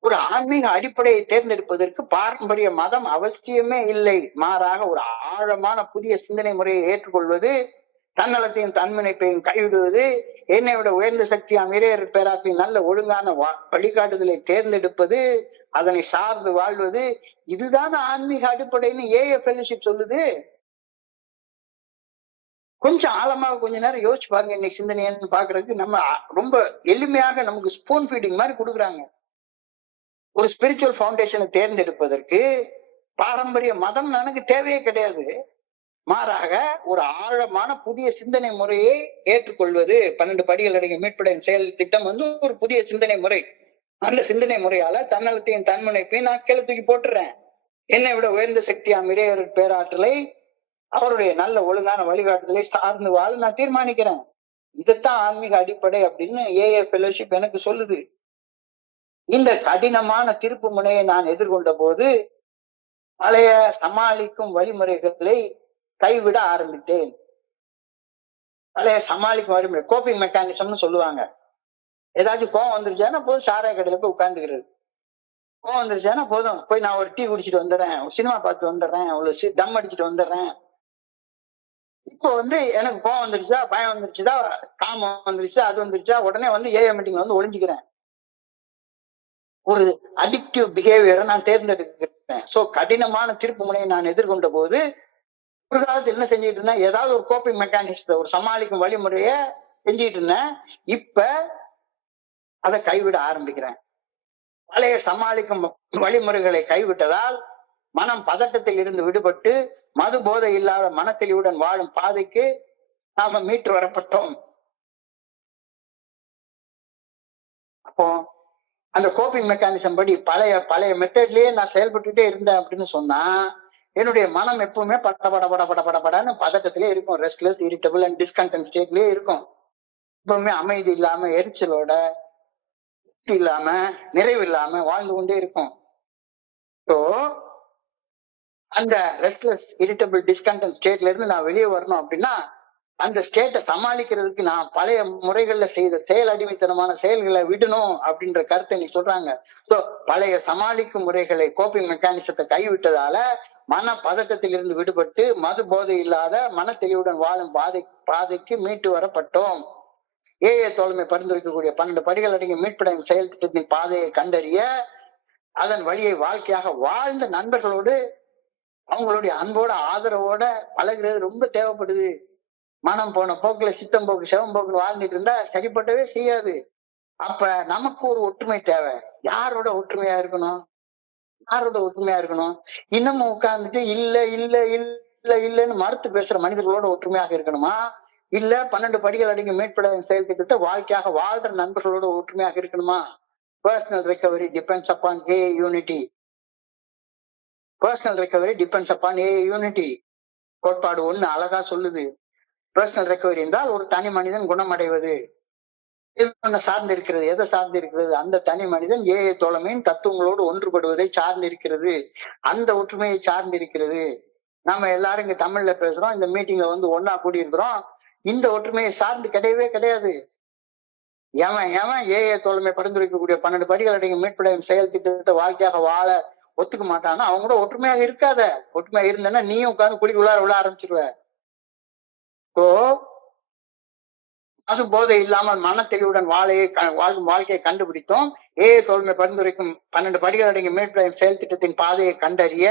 ஒரு ஆன்மீக அடிப்படையை தேர்ந்தெடுப்பதற்கு பாரம்பரிய மதம் அவசியமே இல்லை. மாறாக ஒரு ஆழமான புதிய சிந்தனை முறையை ஏற்றுக்கொள்வது, தன்னலத்தையும் தன்முனைப்பையும் கைவிடுவது, என்னை விட உயர்ந்த சக்தியாம் இறையர் பேராற்றின் நல்ல ஒழுங்கான வழிகாட்டுதலை தேர்ந்தெடுப்பது, அதனை சார்ந்து வாழ்வது, இதுதான் ஆன்மீக அடிப்படைன்னு ஃபெலோஷிப் சொல்லுது. கொஞ்சம் ஆழமாக கொஞ்ச நேரம் யோசிச்சு பாருங்க. இன்னைக்கு சிந்தனைன்னு பாக்குறதுக்கு நம்ம ரொம்ப எளிமையாக நமக்கு ஸ்பூன் ஃபீடிங் மாதிரி கொடுக்குறாங்க. ஒரு ஸ்பிரிச்சுவல் ஃபவுண்டேஷனை தேர்ந்தெடுப்பதற்கு பாரம்பரிய மதம் எனக்கு தேவையே கிடையாது. மாறாக ஒரு ஆழமான புதிய சிந்தனை முறையை ஏற்றுக்கொள்வது, 12 படிகள் அடங்கிய மீட்புடைய செயல் திட்டம் ஒரு புதிய சிந்தனை முறை. அந்த சிந்தனை முறையால தன்னலத்தையும் தன்முனைப்பையும் நான் கீழே தூக்கி போட்டுறேன். என்னை விட உயர்ந்த சக்தியாம் இறையர் பேராற்றலை, அவருடைய நல்ல ஒழுங்கான வழிகாட்டுதலை சார்ந்து வாழ நான் தீர்மானிக்கிறேன். இதைத்தான் ஆன்மீக அடிப்படை அப்படின்னு ஃபெலோஷிப் எனக்கு சொல்லுது. இந்த கடினமான திருப்பு முனையை நான் எதிர்கொண்ட போது பழைய சமாளிக்கும் வழிமுறைகளை கைவிட ஆரம்பித்தேன். பழைய சமாளிக்கும் வழிமுறை, கோப்பிங் மெக்கானிசம்னு சொல்லுவாங்க. ஏதாச்சும் கோவம் வந்துருச்சானா போதும், சாராய கடையில போய் உட்கார்ந்துக்கிறது. கோவம் வந்துருச்சானா போதும், போய் நான் ஒரு டீ குடிச்சிட்டு வந்துடுறேன், சினிமா பார்த்து வந்துடுறேன், அவ்வளவு தம் அடிச்சுட்டு வந்துடுறேன். இப்போ எனக்கு கோவம் வந்துருச்சா, பயம் வந்துருச்சுதா, காமம் வந்துருச்சா, அது வந்துருச்சா, உடனே மீட்டிங்ல ஒளிஞ்சுக்கிறேன். ஒரு அடிக்டிவ் பிஹேவியரை நான் தேர்ந்தெடுக்கிறேன். சோ கடினமான திருப்பு முனையை நான் எதிர்கொண்ட போது ஒரு காலத்துல என்ன செஞ்சுட்டு இருந்தேன், ஏதாவது ஒரு கோப்பிங் மெக்கானிசத்தை, ஒரு சமாளிக்கும் வழிமுறைய செஞ்சுட்டு இருந்தேன். இப்ப அதை கைவிட ஆரம்பிக்கிறேன். பழைய சமாளிக்கும் வழிமுறைகளை கைவிட்டதால் மனம் பதட்டத்தில் இருந்து விடுபட்டு மது போதை இல்லாத மனத்தெளிவுடன் வாழும் பாதைக்கு நாம மீட்டு வரப்பட்டோம். அப்போ அந்த கோப்பிங் மெக்கானிசம் படி பழைய மெத்தட்லயே நான் செயல்பட்டுட்டே இருந்தேன் அப்படின்னு சொன்னா என்னுடைய மனம் எப்பவுமே படன்னு பதட்டத்திலே இருக்கும். ரெஸ்ட்லெஸ், இரிட்டபிள் அண்ட் டிஸ்கண்டன்ட் ஸ்டேட்லயே இருக்கும். எப்பவுமே அமைதி இல்லாம, எரிச்சலோட, இல்லாம, நிறைவு இல்லாம வாழ்ந்து கொண்டே இருக்கும். ஸோ அந்த ரெஸ்ட்லெஸ், இரிட்டபிள், டிஸ்கண்டன்ட் ஸ்டேட்ல இருந்து நான் வெளியே வரணும் அப்படின்னா அந்த ஸ்டேட்டை சமாளிக்கிறதுக்கு நான் பழைய முறைகள்ல செய்த செயல் அடிமைத்தனமான செயல்களை விடணும் அப்படின்ற கருத்தை நீ சொல்றாங்க. சோ பழைய சமாளிக்கும் முறைகளை கோப்பிங் மெக்கானிசத்தை கைவிட்டதால மன பதட்டத்தில் இருந்து விடுபட்டு மது போதை இல்லாத மன தெளிவுடன் வாழும் பாதைக்கு மீட்டு வரப்பட்டோம். ஏஏ தோழமை பரிந்துரைக்கக்கூடிய 12 படிகள் அடங்கிய மீட்படையும் செயல் திட்டத்தின் பாதையை கண்டறிய அதன் வழியை வாழ்க்கையாக வாழ்ந்த நண்பர்களோடு அவங்களுடைய அன்போட ஆதரவோட பழகுறது ரொம்ப தேவைப்படுது. மனம் போன போக்குல சித்தம் போக்கு செவம் போக்குன்னு வாழ்ந்துட்டு இருந்தா சரிப்பட்டவே செய்யாது. அப்ப நமக்கு ஒரு ஒற்றுமை தேவை. யாரோட ஒற்றுமையா இருக்கணும்? யாரோட ஒற்றுமையா இருக்கணும்? இன்னமும் உட்கார்ந்துட்டு இல்ல இல்ல இல்ல இல்லன்னு மறுத்து பேசுற மனிதர்களோட ஒற்றுமையாக இருக்கணுமா? இல்ல 12 படிகள் அடங்கிய மீட்பட செயல் திட்டத்தை வாழ்க்கையாக வாழ்ற நண்பர்களோட ஒற்றுமையாக இருக்கணுமா? Personal recovery depends upon a unity. Personal recovery depends upon a unity. கோட்பாடு 1 அழகா சொல்லுது. பர்சனல் ரெக்கவரி என்றால் ஒரு தனி மனிதன் குணமடைவது. சார்ந்து இருக்கிறது. எதை சார்ந்து இருக்கிறது? அந்த தனி மனிதன் ஏஏ தோழமையின் தத்துவங்களோடு ஒன்றுபடுவதை சார்ந்து இருக்கிறது. அந்த ஒற்றுமையை சார்ந்து இருக்கிறது. நம்ம எல்லாரும் இங்க தமிழ்ல பேசுறோம், இந்த மீட்டிங்ல வந்து ஒன்னா கூடி இருக்கிறோம். இந்த ஒற்றுமையை சார்ந்து கிடையவே கிடையாது. எவன் ஏஏ தோழமை பரிந்துரைக்கக்கூடிய 12 படிகள் அடங்கிய மீட்படையும் செயல் திட்டத்தை வாழ்க்கையாக வாழ ஒத்துக்க மாட்டான்னா அவங்க கூட ஒற்றுமையாக இருக்காத. ஒற்றுமையாக இருந்தேன்னா நீயும் உட்கார்ந்து குழிக்குள்ளார விழ ஆரம்பிச்சிருவ. அது போதை இல்லாமல் மன தெளிவுடன் வாழும் வாழ்க்கையை கண்டுபிடித்தோம். ஏஏ தோழமை பரிந்துரைக்கும் 12 படிகள் அடங்கிய மீட்படையும் செயல் திட்டத்தின் பாதையை கண்டறிய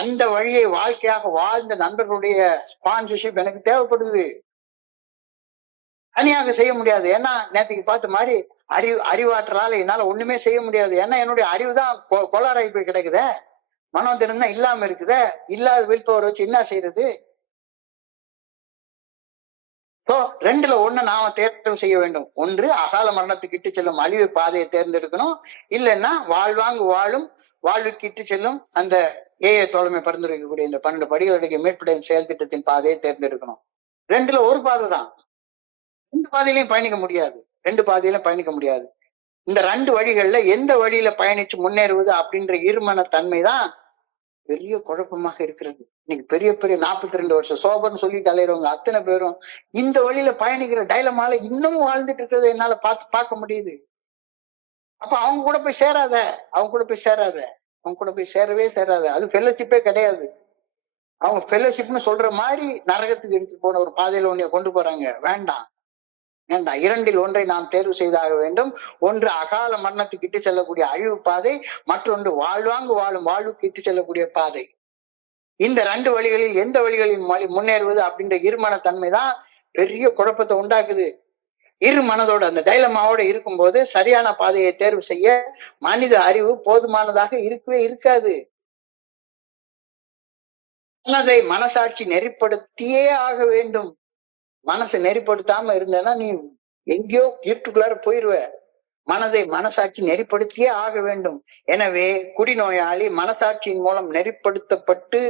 அந்த வழியை வாழ்க்கையாக வாழ்ந்த நண்பர்களுடைய ஸ்பான்சர்ஷிப் எனக்கு தேவைப்படுது. தனியாக செய்ய முடியாது. ஏன்னா நேற்றுக்கு பார்த்த மாதிரி அறிவாற்றலால என்னால ஒண்ணுமே செய்ய முடியாது. ஏன்னா என்னுடைய அறிவு தான் கோளாறாகி போய் கிடக்குதே. மனோதினம் தான் இல்லாம இருக்குதே. இல்லாத வில் பவர் வச்சு என்ன செய்யறது? ரெண்டுல ஒண்ணு நாம தேர்வு செய்ய வேண்டும். ஒன்று அகால மரணத்துக்கு இட்டு செல்லும் அழிவு பாதையை தேர்ந்தெடுக்கணும். இல்லைன்னா வாழ்வாங்கு வாழும் வாழ்வுக்கு இட்டு செல்லும் அந்த ஏஏ தோழமை பரிந்துரைக்கக்கூடிய இந்த 12 படிகள் அடங்கிய மீட்படையும் செயல் திட்டத்தின் பாதையை தேர்ந்தெடுக்கணும். ரெண்டுல ஒரு பாதை தான். 2 பாதையிலையும் பயணிக்க முடியாது. 2 பாதையிலும் பயணிக்க முடியாது. இந்த 2 வழிகள்ல எந்த வழியில பயணிச்சு முன்னேறுவது அப்படின்ற இருமன தன்மைதான் பெரிய குழப்பமாக இருக்கிறது. இன்னைக்கு பெரிய பெரிய 42 வருஷம் சோபர்னு சொல்லிட்டு அலையிறவங்க அத்தனை பேரும் இந்த வழியில பயணிக்கிற டைலமால இன்னமும் வாழ்ந்துட்டு இருக்கிறத என்னால பார்க்க முடியுது. அப்ப அவங்க கூட போய் சேராத. அவங்க கூட போய் சேரவே சேராத. அது ஃபெல்லோஷிப்பே கிடையாது. அவங்க ஃபெல்லோஷிப்னு சொல்ற மாதிரி நரகத்துக்கு எடுத்துட்டு போன ஒரு பாதையில உன்னைய கொண்டு போறாங்க. வேண்டாம். இரண்டில் ஒன்றை நாம் தேர்வு செய்தாக வேண்டும். ஒன்று அகால மரணத்துக்கு இட்டு செல்லக்கூடிய அழிவு பாதை, மற்றொன்று வாழ்வாங்கு வாழும் வாழ்வுக்கு இட்டு செல்லக்கூடிய பாதை. இந்த 2 வழிகளில் எந்த வழிகளில் முன்னேறுவது அப்படின்ற இருமன தன்மைதான் பெரிய குழப்பத்தை உண்டாக்குது. இரு மனதோட அந்த டைலமாவோட இருக்கும்போது சரியான பாதையை தேர்வு செய்ய மனித அறிவு போதுமானதாக இருக்கவே இருக்காது. மனதை மனசாட்சி நெறிப்படுத்தியே ஆக வேண்டும். மனசை நெறிப்படுத்தாம இருந்தேன்னா நீ எங்கேயோ இருட்டுக்குள்ளார போயிருவ. மனதை மனசாட்சி நெறிப்படுத்தியே ஆக வேண்டும். எனவே குடிநோயாளி மனசாட்சியின் மூலம் நெறிப்படுத்தப்பட்டு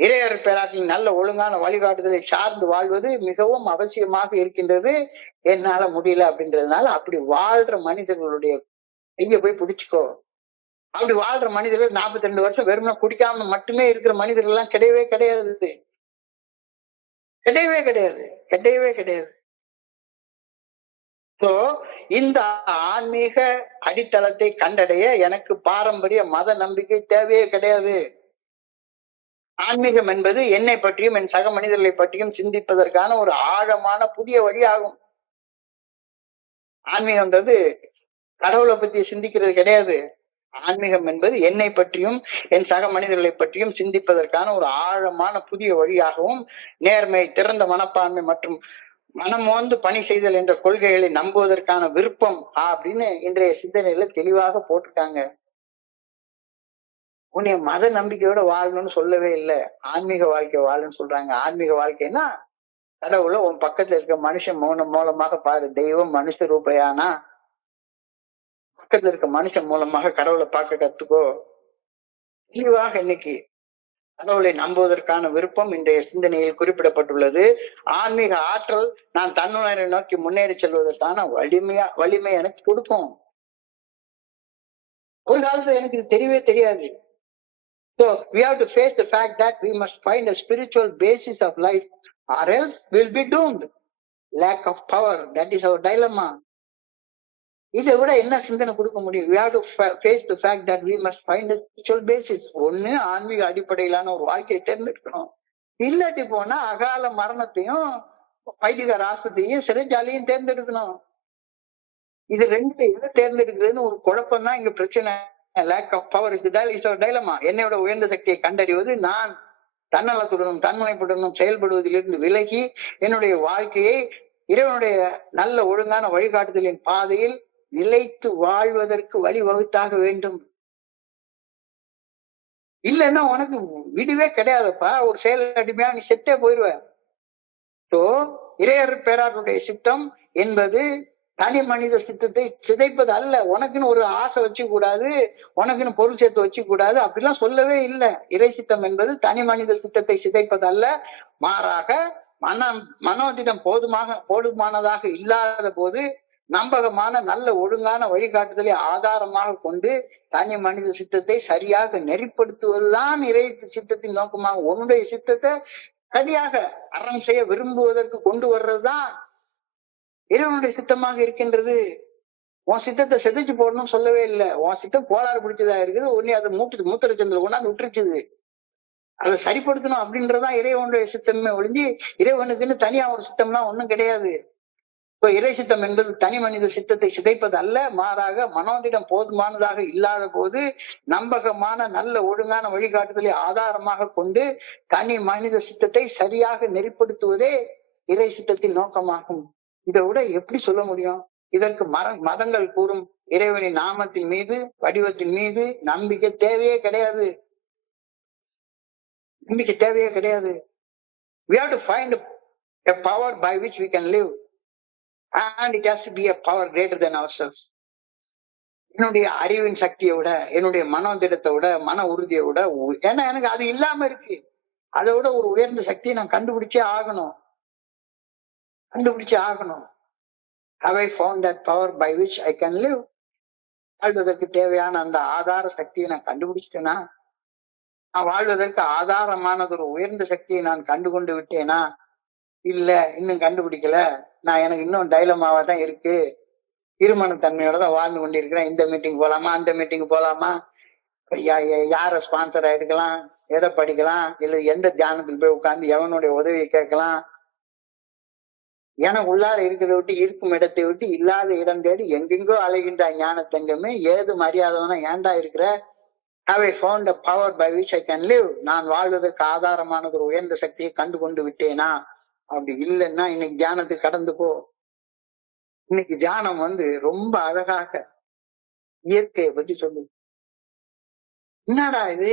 இறையர் பேராட்டின் நல்ல ஒழுங்கான வழிகாட்டுதலை சார்ந்து வாழ்வது மிகவும் அவசியமாக இருக்கின்றது. என்னால முடியல அப்படின்றதுனால அப்படி வாழ்ற மனிதர்களுடைய கைய போய் பிடிச்சுக்கோ. அப்படி வாழ்ற மனிதர்கள் 42 வருஷம் வெறுமனா குடிக்காம மட்டுமே இருக்கிற மனிதர்கள் எல்லாம் கிடையவே கிடையாது. கிடையவே கிடையாது. இந்த ஆன்மீக அடித்தளத்தை கண்டடைய எனக்கு பாரம்பரிய மத நம்பிக்கை தேவையே கிடையாது. ஆன்மீகம் என்பது என்னை பற்றியும் என் சக மனிதர்களை பற்றியும் சிந்திப்பதற்கான ஒரு ஆழமான புதிய வழியாகும். ஆன்மீகம்ன்றது கடவுளை பத்தி சிந்திக்கிறது கிடையாது. ஆன்மீகம் என்பது என்னை பற்றியும் என் சக மனிதர்களை பற்றியும் சிந்திப்பதற்கான ஒரு ஆழமான புதிய வழியாகவும் நேர்மை, திறந்த மனப்பான்மை மற்றும் மனமோந்து பணி செய்தல் என்ற கொள்கைகளை நம்புவதற்கான விருப்பம் அப்படின்னு இன்றைய சிந்தனையில தெளிவாக போட்டிருக்காங்க. உன்னைய மத நம்பிக்கையோட வாழணும்னு சொல்லவே இல்லை. ஆன்மீக வாழ்க்கை வாழணும்னு சொல்றாங்க. ஆன்மீக வாழ்க்கைன்னா கடவுளை உன் பக்கத்துல இருக்க மனுஷன் மூலமாக பாரு. தெய்வம் மனுஷ ரூபையானா பக்கத்துல இருக்க மனுஷன் மூலமாக கடவுளை பார்க்க கத்துக்கோ. தெளிவாக இன்னைக்கு கடவுளை நம்புவதற்கான விருப்பம் இன்றைய சிந்தனையில் குறிப்பிடப்பட்டுள்ளது. ஆன்மீக ஆற்றல் நான் தன்னுணரை நோக்கி முன்னேறி செல்வதற்கான வலிமை எனக்கு கொடுக்கும். ஒரு காலத்துல எனக்கு இது தெரியவே தெரியாது. So we have to face the fact that we must find a spiritual basis of life or else we'll be doomed. Lack of power, that is our dilemma. இதை விட என்ன சிந்தனை கொடுக்க முடியும்? We have to face the fact that we must find a spiritual basis. ஒண்ணு ஆன்மீக அடிப்படையிலான ஒரு வாழ்க்கையை தேர்ந்தெடுக்கணும். இல்லாட்டி போனா அகால மரணத்தையும் வைதிகர் ஆஸ்பத்திரியும் சிறைச்சாலையும் தேர்ந்தெடுக்கணும். இது ரெண்டு எதை தேர்ந்தெடுக்கிறதுன்னு ஒரு குழப்பம் தான் இங்க பிரச்சனை. Lack of power is our dilemma. என்னோட உயர்ந்த சக்தியை கண்டறிவது, நான் தன்னலத்துடனும் தன்முனைப்புடனும் செயல்படுவதிலிருந்து விலகி என்னுடைய வாழ்க்கையை இறைவனுடைய நல்ல ஒழுங்கான வழிகாட்டுதலின் பாதையில் நிலைத்து வாழ்வதற்கு வழிவகுத்தாக வேண்டும். இல்லைன்னா உனக்கு விடுவே கிடையாதுப்பா. ஒரு செயல் அடிமையா நீ செத்தே போயிடுவ. சோ இறையர் பேராருடைய சித்தம் என்பது தனி மனித சித்தத்தை சிதைப்பது அல்ல. உனக்குன்னு ஒரு ஆசை வச்சு கூடாது, உனக்குன்னு பொருள் சேர்த்து வச்சு கூடாது, அப்படிலாம் சொல்லவே இல்லை. இறை சித்தம் என்பது தனி மனித சித்தத்தை சிதைப்பது அல்ல, மாறாக மனோதிடம் போதுமானதாக இல்லாத போது நம்பகமான நல்ல ஒழுங்கான வழிகாட்டுதலை ஆதாரமாக கொண்டு தனி மனித சித்தத்தை சரியாக நெறிப்படுத்துவதுதான் இறை சித்தத்தின் நோக்கமாக. உன்னுடைய சித்தத்தை சரியாக அறம் செய்ய விரும்புவதற்கு கொண்டு வர்றதுதான் இறைவனுடைய சித்தமாக இருக்கின்றது. உன் சித்தத்தை செதைச்சு போடணும்னு சொல்லவே இல்லை. உன் சித்தம் கோளாறு பிடிச்சதா இருக்குது, ஒன்னே அதை மூத்திரச்சந்திர கொண்டாந்து விட்டுருச்சுது. அதை சரிப்படுத்தணும் அப்படின்றதான் இறைவனுடைய சித்தமே ஒழிஞ்சு இறைவனுக்குன்னு தனியா ஒரு சித்தம்லாம் ஒண்ணும் கிடையாது. இப்போ இறை சித்தம் என்பது தனி மனித சித்தத்தை சிதைப்பது அல்ல, மாறாக மனோதிடம் போதுமானதாக இல்லாத போது நம்பகமான நல்ல ஒழுங்கான வழிகாட்டுதலை ஆதாரமாக கொண்டு தனி மனித சித்தத்தை சரியாக நெறிப்படுத்துவதே இறை சித்தத்தின் நோக்கமாகும். இதை விட எப்படி சொல்ல முடியும்? இதற்கு மதங்கள் கூறும் இறைவனின் நாமத்தின் மீது வடிவத்தின் மீது நம்பிக்கை தேவையே கிடையாது. நம்பிக்கை தேவையே கிடையாது. We have to find a power by which we can live, and it has to be a power greater than ourselves. என்னுடைய அறிவின் சக்தியை விட, என்னுடைய மனோதிடத்தை விட, மன உறுதியை விட, ஏன்னா எனக்கு அது இல்லாம இருக்கு. அதை விட ஒரு உயர்ந்த சக்தியை நான் கண்டுபிடிச்சே ஆகணும். Have I found that power by which I can live? வாழ்வதற்கு தேவையான அந்த ஆதார சக்தியை நான் கண்டுபிடிச்சிட்டேனா? நான் வாழ்வதற்கு ஆதாரமானது ஒரு உயர்ந்த சக்தியை நான் கண்டுகொண்டு விட்டேனா? இல்ல, இன்னும் கண்டுபிடிக்கல. நான் எனக்கு இன்னும் டைலமாவா தான் இருக்கு. இருமனத்தன்மையோட தான் வாழ்ந்து கொண்டிருக்கிறேன். இந்த மீட்டிங் போலாமா, அந்த மீட்டிங் போலாமா, யார ஸ்பான்சரா எடுக்கலாம், எதை படிக்கலாம், இல்ல எந்த தியானத்தில் போய் உட்கார்ந்து எவனுடைய உதவியை கேட்கலாம். எனக்கு உள்ளார இருக்கிறத விட்டு இருக்கும் இடத்தை விட்டு இல்லாத இடம் தேடி எங்கெங்கோ அலைகின்ற ஞான தங்கமே, ஏது மரியாதைனா ஏண்டா இருக்கிற? Have I found a power by which I can live? நான் வாழ்வதற்கு ஆதாரமானது ஒரு உயர்ந்த சக்தியை கண்டு கொண்டு விட்டேனா? அப்படி இல்லைன்னா இன்னைக்கு தியானத்துக்கு கடந்து போ. இன்னைக்கு தியானம் ரொம்ப அழகாக இயற்கையை பத்தி சொல்லுது. என்னடா இது,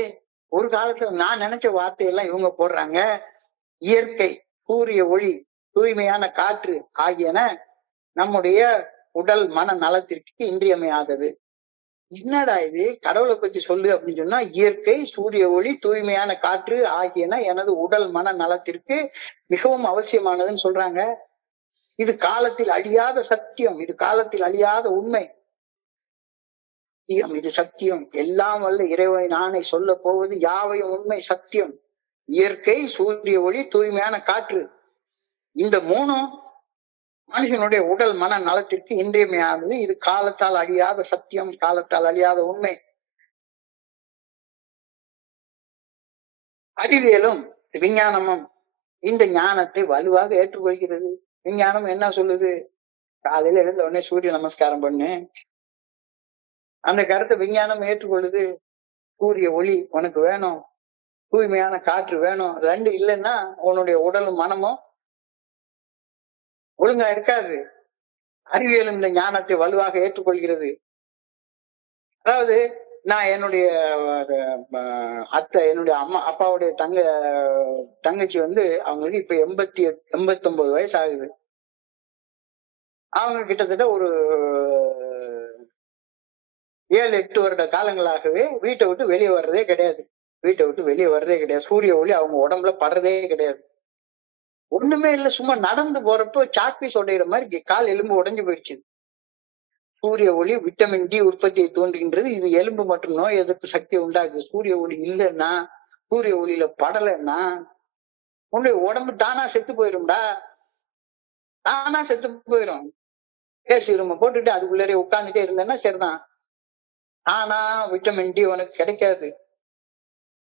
ஒரு காலத்துல நான் நினைச்ச வார்த்தையெல்லாம் இவங்க போடுறாங்க. இயற்கை, சூரிய ஒளி, தூய்மையான காற்று ஆகியன நம்முடைய உடல் மன நலத்திற்கு இன்றியமையாதது. என்னடா இது, கடவுளை பத்தி சொல்லு அப்படின்னு சொன்னா இயற்கை, சூரிய ஒளி, தூய்மையான காற்று ஆகியன எனது உடல் மன நலத்திற்கு மிகவும் அவசியமானதுன்னு சொல்றாங்க. இது காலத்தில் அழியாத சத்தியம், இது காலத்தில் அழியாத உண்மை. இது சத்தியம். எல்லாம் வல்ல இறைவனை நானே சொல்ல போவது யாவையும் உண்மை சத்தியம். இயற்கை, சூரிய ஒளி, தூய்மையான காற்று, இந்த மூணும் மனுஷனுடைய உடல் மன நலத்திற்கு இன்றியமையானது. இது காலத்தால் அழியாத சத்தியம், காலத்தால் அழியாத உண்மை. அறிவியலும் விஞ்ஞானமும் இந்த ஞானத்தை வலுவாக ஏற்றுக்கொள்கிறது. விஞ்ஞானம் என்ன சொல்லுது? காலையில இருந்த உடனே சூரிய நமஸ்காரம் பண்ணு. அந்த கருத்தை விஞ்ஞானம் ஏற்றுக்கொள்ளுது. சூரிய ஒளி உனக்கு வேணும், தூய்மையான காற்று வேணும். ரெண்டு இல்லைன்னா உன்னுடைய உடலும் மனமும் ஒழுங்கா இருக்காது. அறிவியலும் இந்த ஞானத்தை வலுவாக ஏற்றுக்கொள்கிறது. அதாவது நான் என்னுடைய அத்தை, என்னுடைய அப்பாவுடைய தங்கச்சி அவங்களுக்கு இப்ப 89 வயசு ஆகுது. அவங்க கிட்டத்தட்ட ஒரு 7-8 வருட காலங்களாகவே வீட்டை விட்டு வெளியே வர்றதே கிடையாது. சூரிய ஒளி அவங்க உடம்புல படுறதே கிடையாது. ஒண்ணுமே இல்லை, சும்மா நடந்து போறப்போ சாக்பீஸ் உடையிற மாதிரி கால் எலும்பு உடைஞ்சு போயிடுச்சு. சூரிய ஒளி விட்டமின் டி உற்பத்தியை தோன்றுகின்றது. இது எலும்பு மற்றும் நோய் எதிர்ப்பு சக்தியை உண்டாக்குது. சூரிய ஒளி இல்லைன்னா, சூரிய ஒளியில படலைன்னா உன்னுடைய உடம்பு தானா செத்து போயிரும்டா, தானா செத்து போயிரும். ஏசி ரூம் போட்டுட்டு அதுக்குள்ளே உட்கார்ந்துட்டே இருந்தேன்னா சரிதான். ஆனா விட்டமின் டி உனக்கு கிடைக்காது,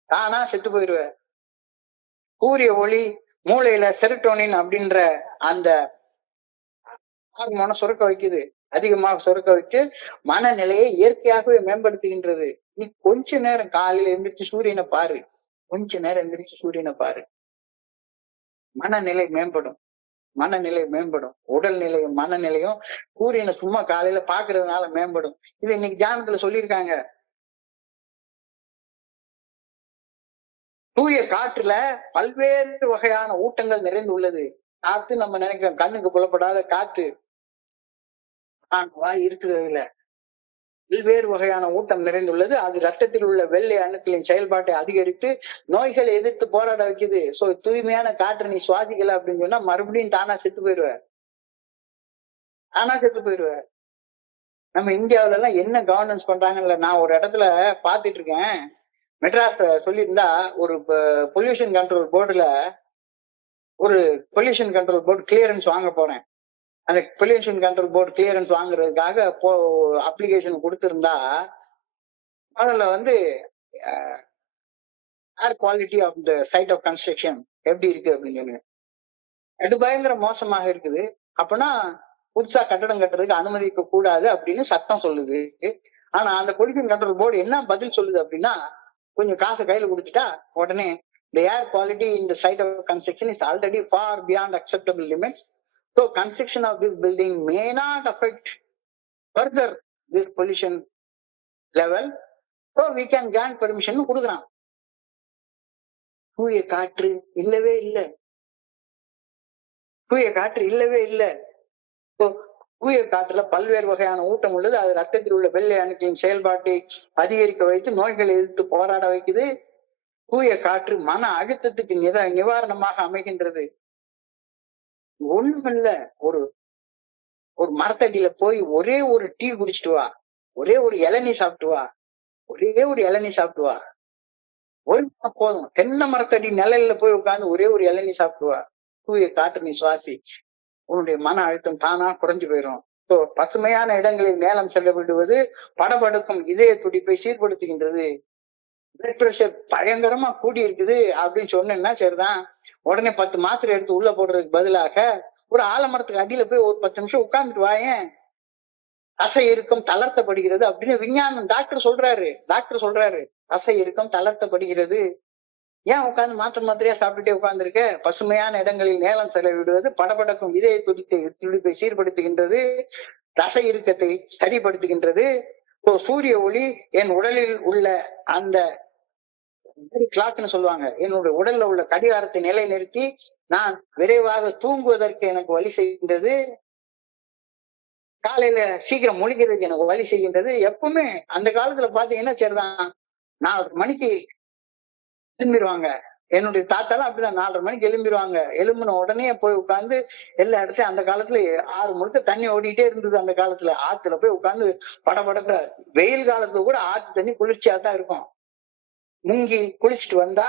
தானா செத்து போயிருவ. சூரிய ஒளி மூளையில செரோட்டோனின் அப்படின்ற அந்த ஹார்மோனை சுரக்க வைக்குது, அதிகமாக சுரக்க வச்சு மனநிலையை இயற்கையாகவே மேம்படுத்துகின்றது. நீ கொஞ்ச நேரம் காலையில எந்திரிச்சு சூரியனை பாரு, கொஞ்ச நேரம் எந்திரிச்சு சூரியனை பாரு, மனநிலை மேம்படும். மனநிலை மேம்படும், உடல்நிலையும் மனநிலையும் சூரியனை சும்மா காலையில பாக்குறதுனால மேம்படும். இது இன்னைக்கு தியானத்துல சொல்லியிருக்காங்க. தூய காற்றுல பல்வேறு வகையான ஊட்டங்கள் நிறைந்து உள்ளது. காத்து நம்ம நினைக்கிறோம் கண்ணுக்கு புலப்படாத காத்து இருக்குது. அதுல பல்வேறு வகையான ஊட்டம் நிறைந்துள்ளது. அது ரத்தத்தில் உள்ள வெள்ளை அணுக்களின் செயல்பாட்டை அதிகரித்து நோய்களை எதிர்த்து போராட வைக்குது. சோ தூய்மையான காற்று நீ சுவாசிக்கல அப்படின்னு சொன்னா மறுபடியும் தானா செத்து போயிடுவ, தானா செத்து போயிடுவ. நம்ம இந்தியாவில எல்லாம் என்ன கவர்னன்ஸ் பண்றாங்கல்ல, நான் ஒரு இடத்துல பாத்துட்டு இருக்கேன். மெட்ராஸ் சொல்லியிருந்தா ஒரு பொல்யூஷன் கண்ட்ரோல் போர்டுல ஒரு பொல்யூஷன் கண்ட்ரோல் போர்டு கிளியரன்ஸ் வாங்க போறேன். அந்த பொல்யூஷன் கண்ட்ரோல் போர்டு கிளியரன்ஸ் வாங்குறதுக்காக அப்ளிகேஷன் கொடுத்திருந்தா அதுல வந்து air quality of the site of construction எப்படி இருக்கு அப்படின்னு சொல்லி அது பயங்கர மோசமாக இருக்குது. அப்படின்னா புதுசா கட்டடம் கட்டுறதுக்கு அனுமதிக்க கூடாது அப்படின்னு சட்டம் சொல்லுது. ஆனா அந்த பொல்யூஷன் கண்ட்ரோல் போர்டு என்ன பதில் சொல்லுது அப்படின்னா, கொஞ்சம் காசை கையில கொடுத்துட்டா உடனே the air quality in the site of construction is already far beyond acceptable limits, so construction of this building may not affect further this pollution level, so we can grant permission கொடுக்குறான். தூய காற்று இல்லவே இல்லை, தூய காற்று இல்லவே இல்லை. தூய காற்றுல பல்வேறு வகையான ஊட்டம் உள்ளது. அது ரத்தத்தில் உள்ள வெள்ளை அணுக்களின் செயல்பாட்டை அதிகரிக்க வைத்து நோய்களை எதிர்த்து போராட வைக்குது. தூய காற்று மன அழுத்தத்துக்கு நிவாரணமாக அமைகின்றது. ஒண்ணுமில்ல, ஒரு ஒரு மரத்தடியில போய் ஒரே ஒரு டீ குடிச்சிட்டு வா, ஒரே ஒரு இளநீ சாப்பிட்டு வா, ஒரே ஒரு இளநீ சாப்பிட்டு வா, ஒரு போதும். தென்னை மரத்தடி நிழல்ல போய் உட்கார்ந்து ஒரே ஒரு இளநீ சாப்பிட்டு வா, தூய காற்று நீ சுவாசி, உன்னுடைய மன அழுத்தம் தானா குறைஞ்சு போயிடும். பசுமையான இடங்களில் நேரம் செலவிடுவது படபடுக்கும் இதய துடிப்பை சீர்படுத்துகின்றது. பிளட் பிரஷர் பயங்கரமா கூடி இருக்குது அப்படின்னு சொன்னா சரிதான், உடனே 10 மாத்திரை எடுத்து உள்ள போடுறதுக்கு பதிலாக ஒரு ஆலமரத்துக்கு அடியில போய் ஒரு 10 நிமிஷம் உட்கார்ந்துட்டு வாயேன், தசை இறுக்கம் தளர்த்தப்படுகிறது அப்படின்னு விஞ்ஞானம் டாக்டர் சொல்றாரு. தசை இறுக்கம் தளர்த்தப்படுகிறது. ஏன் உட்கார்ந்து மாத்திரையா சாப்பிட்டுட்டே உட்கார்ந்துருக்க? பசுமையான இடங்களில் நேரம் செலவிடுவது படபடக்கும் இதய துடிப்பை சீர்படுத்துகின்றது, தசை இறுக்கத்தை சரிப்படுத்துகின்றது. சூரிய ஒளி என் உடலில் உள்ள அந்த கிளாக்னு சொல்லுவாங்க, என்னுடைய உடல்ல உள்ள கடிகாரத்தை நிலை நிறுத்தி நான் விரைவாக தூங்குவதற்கு எனக்கு வழி செய்கின்றது. காலையில சீக்கிரம் முழிக்கிறதுக்கு எனக்கு வழி செய்கின்றது. எப்பவுமே அந்த காலத்துல பாத்தீங்கன்னா சரிதான், 4 மணிக்கு எழும்பிடுவாங்க. என்னுடைய தாத்தாலாம் அப்படிதான் 4:30 மணிக்கு எழும்பிடுவாங்க. எழும்பின உடனே போய் உட்கார்ந்து எல்லா இடத்துலயும், அந்த காலத்துல 6 முழுக்க தண்ணி ஓடிட்டே இருந்தது. அந்த காலத்துல ஆத்துல போய் உட்கார்ந்து படபடக்க, வெயில் காலத்துல கூட ஆத்து தண்ணி குளிர்ச்சியா தான் இருக்கும். முங்கி குளிச்சுட்டு வந்தா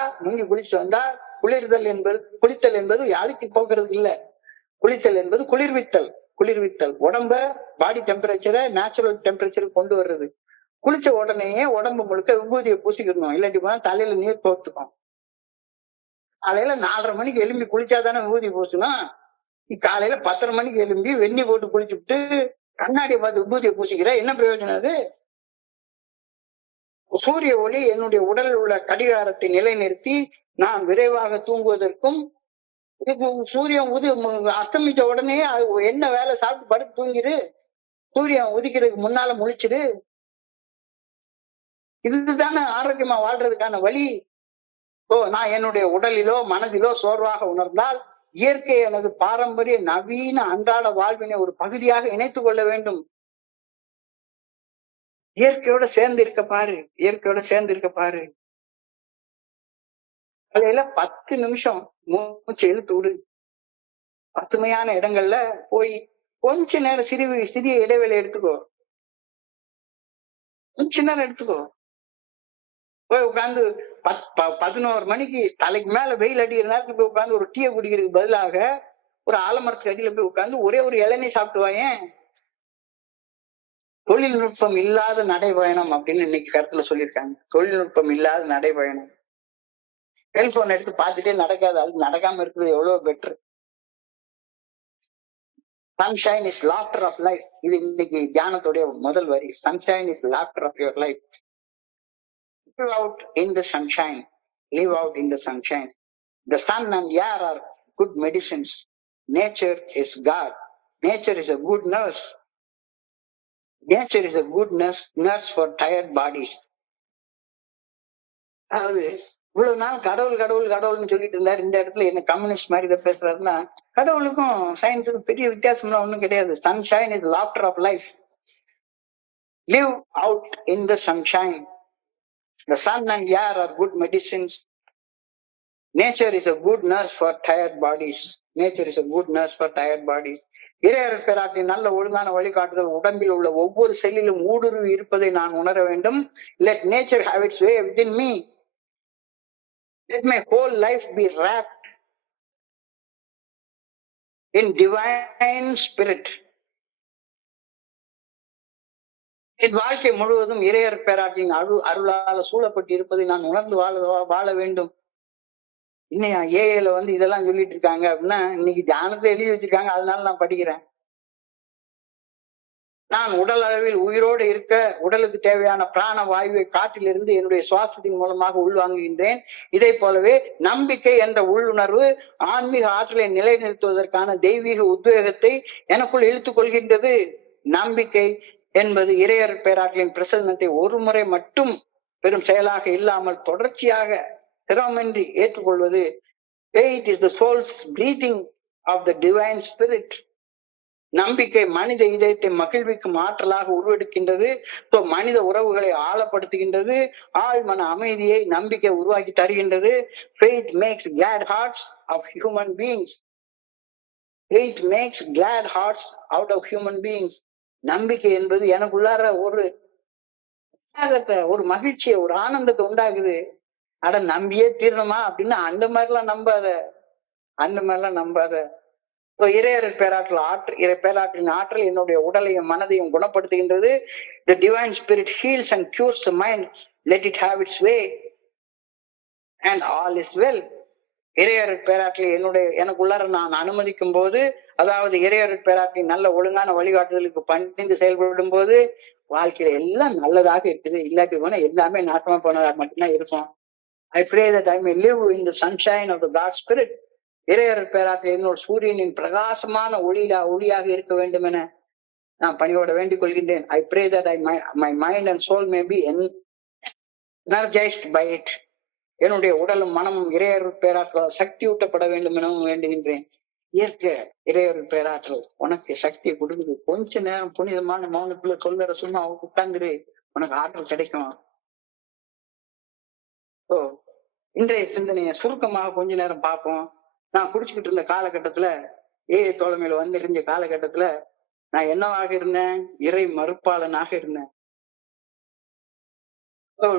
குளித்தல் என்பது அழுத்தி போக்குறது இல்ல. குளித்தல் என்பது குளிர்வித்தல் உடம்ப பாடி டெம்பரேச்சரை நேச்சுரல் டெம்பரேச்சருக்கு கொண்டு வர்றது. குளிச்ச உடனேயே உடம்பு முழுக்க விபூதியை பூசிக்கணும், இல்லாட்டி போனா தலையில நீர் போட்டுக்கும். காலையில 4:30 மணிக்கு எழும்பி குளிச்சாதானே விபூதி பூசணும். காலையில 10:30 மணிக்கு எழும்பி வெந்நி போட்டு குளிச்சுட்டு கண்ணாடியை பார்த்து விபூதியை பூசிக்கிற என்ன பிரயோஜனம் அது? சூரிய ஒளி என்னுடைய உடலில் உள்ள கடிகாரத்தை நிலைநிறுத்தி நான் விரைவாக தூங்குவதற்கும், சூரியன் அஸ்தமிச்ச உடனே என்ன வேலை சாப்பிட்டு படுத்து தூங்கிடு, சூரியன் உதிக்கிறதுக்கு முன்னால முழிச்சிடு. இதுதானே ஆரோக்கியமா வாழ்றதுக்கான வழி. நான் என்னுடைய உடலிலோ மனதிலோ சோர்வாக உணர்ந்தால் இயற்கை எனது பாரம்பரிய நவீன அன்றாட வாழ்வினை ஒரு பகுதியாக இணைத்துக் கொள்ள வேண்டும். இயற்கையோட சேர்ந்து இருக்க பாரு. காலையில 10 நிமிஷம் மூச்சு இழுத்து விடு. பசுமையான இடங்கள்ல போய் கொஞ்ச நேரம் சிறிய இடைவேளை எடுத்துக்கோ. கொஞ்ச நேரம் எடுத்துக்கோ. போய் உட்காந்து 11 மணிக்கு தலைக்கு மேல வெயில் அடிக்கிற நேரத்துக்கு போய் உட்காந்து ஒரு டீயை குடிக்கிறதுக்கு பதிலாக ஒரு ஆலமரத்துக்கு அடியில போய் உட்காந்து ஒரே ஒரு இளநீ சாப்பிட்டு வாயேன். தொழில்நுட்பம் இல்லாத நடைபயணம் அப்படின்னு இன்னைக்கு கருத்துல சொல்லியிருக்காங்க. தொழில்நுட்பம் இல்லாத நடைபயணம். செல்போன் எடுத்து பார்த்துட்டே நடக்காது, அது நடக்காம இருக்கிறது எவ்வளவு better. Sunshine is laughter of life. இது இன்னைக்கு தியானத்துடைய முதல் வரி. Sunshine is laughter of your life. Live out in the sunshine. Live out in the sunshine. The sun and air are good medicines. Nature is God. Nature is a good nurse. Nature is a good nurse for tired bodies. அதாவது இவ்வளவு நாள் கடவுள் கடவுள் கடவுள்னு சொல்லிட்டு இருந்தாரு, இந்த இடத்துல என்ன கம்யூனிஸ்ட் மாதிரி இதை பேசுறாருன்னா, கடவுளுக்கும் சயின்ஸுக்கும் பெரிய வித்தியாசம்லாம் ஒண்ணும் கிடையாது. Sunshine is laughter of life. Live out in the sunshine. The sun and air are good medicines. Nature is a good nurse for tired bodies. Nature is a good nurse for tired bodies. இறையர் பேராட்டி நல்ல ஒழுங்கான வழிகாட்டுதல் உடம்பில் உள்ள ஒவ்வொரு செல்லிலும் ஊடுருவி இருப்பதை நான் உணர வேண்டும். Let nature have its way within me. Let my whole life be wrapped in divine spirit. என் வாழ்க்கை முழுவதும் இறையர் பேராட்டின் அருளால சூழப்பட்டு இருப்பதை நான் உணர்ந்து வாழ வேண்டும். இன்னையா ஏஐல இதெல்லாம் சொல்லிட்டு இருக்காங்க அப்படின்னா, இன்னைக்கு தியானத்துல எழுதி வச்சிருக்காங்க, அதனால நான் படிக்கிறேன். நான் உடல் அளவில் உயிரோடு இருக்க உடலுக்கு தேவையான பிராண வாயுவை காற்றிலிருந்து என்னுடைய சுவாசத்தின் மூலமாக உள்வாங்குகின்றேன். இதை போலவே நம்பிக்கை என்ற உள்ளுணர்வு ஆன்மீக ஆற்றலை நிலைநிறுத்துவதற்கான தெய்வீக உத்வேகத்தை எனக்குள் இழுத்துக் கொள்கின்றது. நம்பிக்கை என்பது இறையர் பேராற்றலின் பிரசன்னத்தை ஒரு முறை மட்டும் பெரும் செயலாக இல்லாமல் தொடர்ச்சியாக சிரமமின்றி ஏற்றுக்கொள்வது. Faith is the soul's breathing of the divine spirit. நம்பிக்கை மனித இதயத்தை மகிழ்விக்கும் ஆற்றலாக உருவெடுக்கின்றது. மனித உறவுகளை ஆழப்படுத்துகின்றது. ஆழ் மன அமைதியை நம்பிக்கை உருவாக்கி தருகின்றது. Faith makes glad hearts of human beings. Faith makes glad hearts out of human beings. நம்பிக்கை என்பது எனக்குள்ளார ஒரு மகிழ்ச்சியை, ஒரு ஆனந்தத்தை உண்டாகுது. அட நம்பியே தீரணுமா அப்படின்னு அந்த மாதிரிலாம் நம்பாத. இறையர் பேராற்றலின் ஆற்றல் என்னுடைய உடலையும் மனதையும் குணப்படுத்துகின்றது. The divine spirit heals and cures the mind. Let it have its way and all is well. இறையர் பேராற்றலை எனக்குள்ளார நான் அனுமதிக்கும் போது, அதாவது இறையர் பேராற்றலின் நல்ல ஒழுங்கான வழிகாட்டுதலுக்கு பணிந்து செயல்படும் போது வாழ்க்கையில எல்லாம் நல்லதாக இருக்குது. இல்லாட்டி போனா எல்லாமே நாசமா போனதாக மட்டும்தான் இருக்கும். I pray that I may live in the sunshine of the God spirit. இறையர் பேராற்றல் என்னோட சூரியனின் பிரகாசமான ஒளியாக இருக்க வேண்டும் என நான் பணியோட வேண்டிக் கொள்கின்றேன். I pray that my mind and soul may be energized by it. என்னுடைய உடலும் மனமும் இறையர் பேராற்றல் சக்தி ஊட்டப்பட வேண்டும் எனவும் வேண்டுகின்றேன். இயற்கை இறையர் பேராற்றல் உனக்கு சக்தியை கொடுக்குது. கொஞ்ச நேரம் புனிதமான மௌனத்துல சொல்லுற சும்மா உட்கார்ந்துரு, உனக்கு ஆற்றல் கிடைக்கும். இன்றைய சிந்தனைய சுருக்கமாக கொஞ்ச நேரம் பார்ப்போம். நான் குடிச்சுக்கிட்டு இருந்த காலகட்டத்துல, தோழமையில இருந்த காலகட்டத்துல நான் என்னவாக இருந்தேன்? இறை மறுப்பாளனாக இருந்தேன்.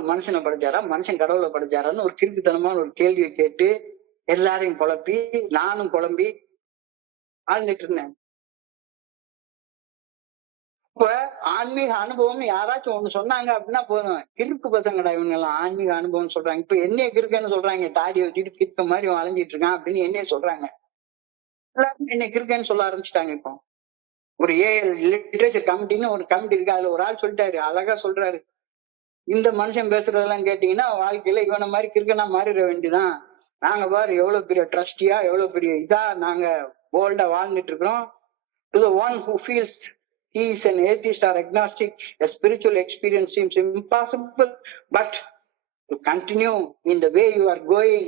மனுஷனை படைச்சாரா, மனுஷன் கடவுளை படைச்சாரான்னு ஒரு கிறுக்குத்தனமான ஒரு கேள்வியை கேட்டு எல்லாரையும் குழப்பி நானும் குழம்பி வாழ்ந்துட்டு இருந்தேன். இப்ப ஆன்மீக அனுபவம் யாராச்சும் ஒண்ணு சொன்னாங்க அப்படின்னா போதும், கிறுக்கு பசங்கடா இவங்க எல்லாம் ஆன்மீக அனுபவம் சொல்றாங்க. இப்ப என்னைய கிறுக்குன்னு சொல்றாங்க, தாடியை வச்சுட்டு கிறுக்க மாதிரி வளைஞ்சிட்டு இருக்கான் அப்படின்னு என்னைய சொல்றாங்க. எல்லாரும் என்னை கிறுக்கன்னு சொல்ல ஆரம்பிச்சுட்டாங்க. இப்போ ஒரு லிட்ரேச்சர் கமிட்டின்னு ஒரு கமிட்டி இருக்கு, அதுல ஒரு ஆள் சொல்லிட்டாரு, அழகா சொல்றாரு, இந்த மனுஷன் பேசுறதெல்லாம் கேட்டீங்கன்னா வாழ்க்கையில இவனை மாதிரி கிறுக்கனா மாறிட வேண்டியதான். நாங்க பாரு எவ்வளவு பெரிய ட்ரஸ்டியா, எவ்வளவு பெரிய இதா நாங்க போல்டா வாழ்ந்துட்டு இருக்கிறோம். To the one who feels he is an atheist or agnostic, a spiritual experience seems impossible, but to continue in the way you are going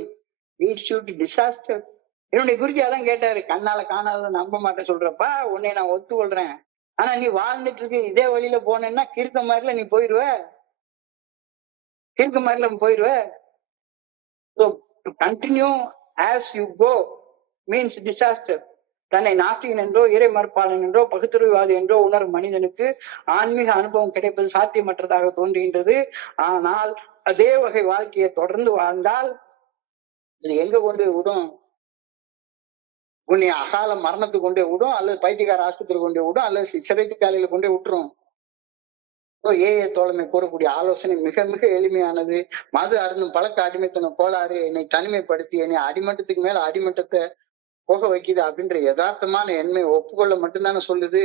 leads you to disaster. என்னுடைய குருஜி அதான் கேட்டாரு, கண்ணால காணாத நம்ப மாட்டேன் சொல்றப்பா, உன்னை நான் ஒத்துக்கொள்றேன். ஆனா நீ வாழ்ந்துட்டு இருக்க இதே வழியில போனேன்னா கிறுக்க மாதிரில நீ போயிடுவ. So to continue as you go means disaster. தன்னை நாஸ்திகன் என்றோ இறை மறுப்பாளன் என்றோ பகுத்தறிவாதி என்றோ உணரும் மனிதனுக்கு ஆன்மீக அனுபவம் கிடைப்பது சாத்தியமற்றதாக தோன்றுகின்றது. ஆனால் அதே வகை வாழ்க்கையை தொடர்ந்து வாழ்ந்தால் இது எங்க கொண்டு விடும்? உன்னை அகால மரணத்துக்கு கொண்டே விடும், அல்லது பைத்தியக்கார ஆஸ்பத்திரி கொண்டே விடும், அல்லது சிறைத்து காலையில கொண்டே விட்டுரும். ஏஏ தோழமை கூறக்கூடிய ஆலோசனை மிக மிக எளிமையானது. மது அருந்தும் பழக்க அடிமைத்தனம் கோளாறு என்னை தனிமைப்படுத்தி என்னை அடிமட்டத்துக்கு மேல அடிமட்டத்தை போக வைக்குது அப்படின்ற யதார்த்தமான எண்ணெய் ஒப்புக்கொள்ள மட்டும்தானே சொல்லுது.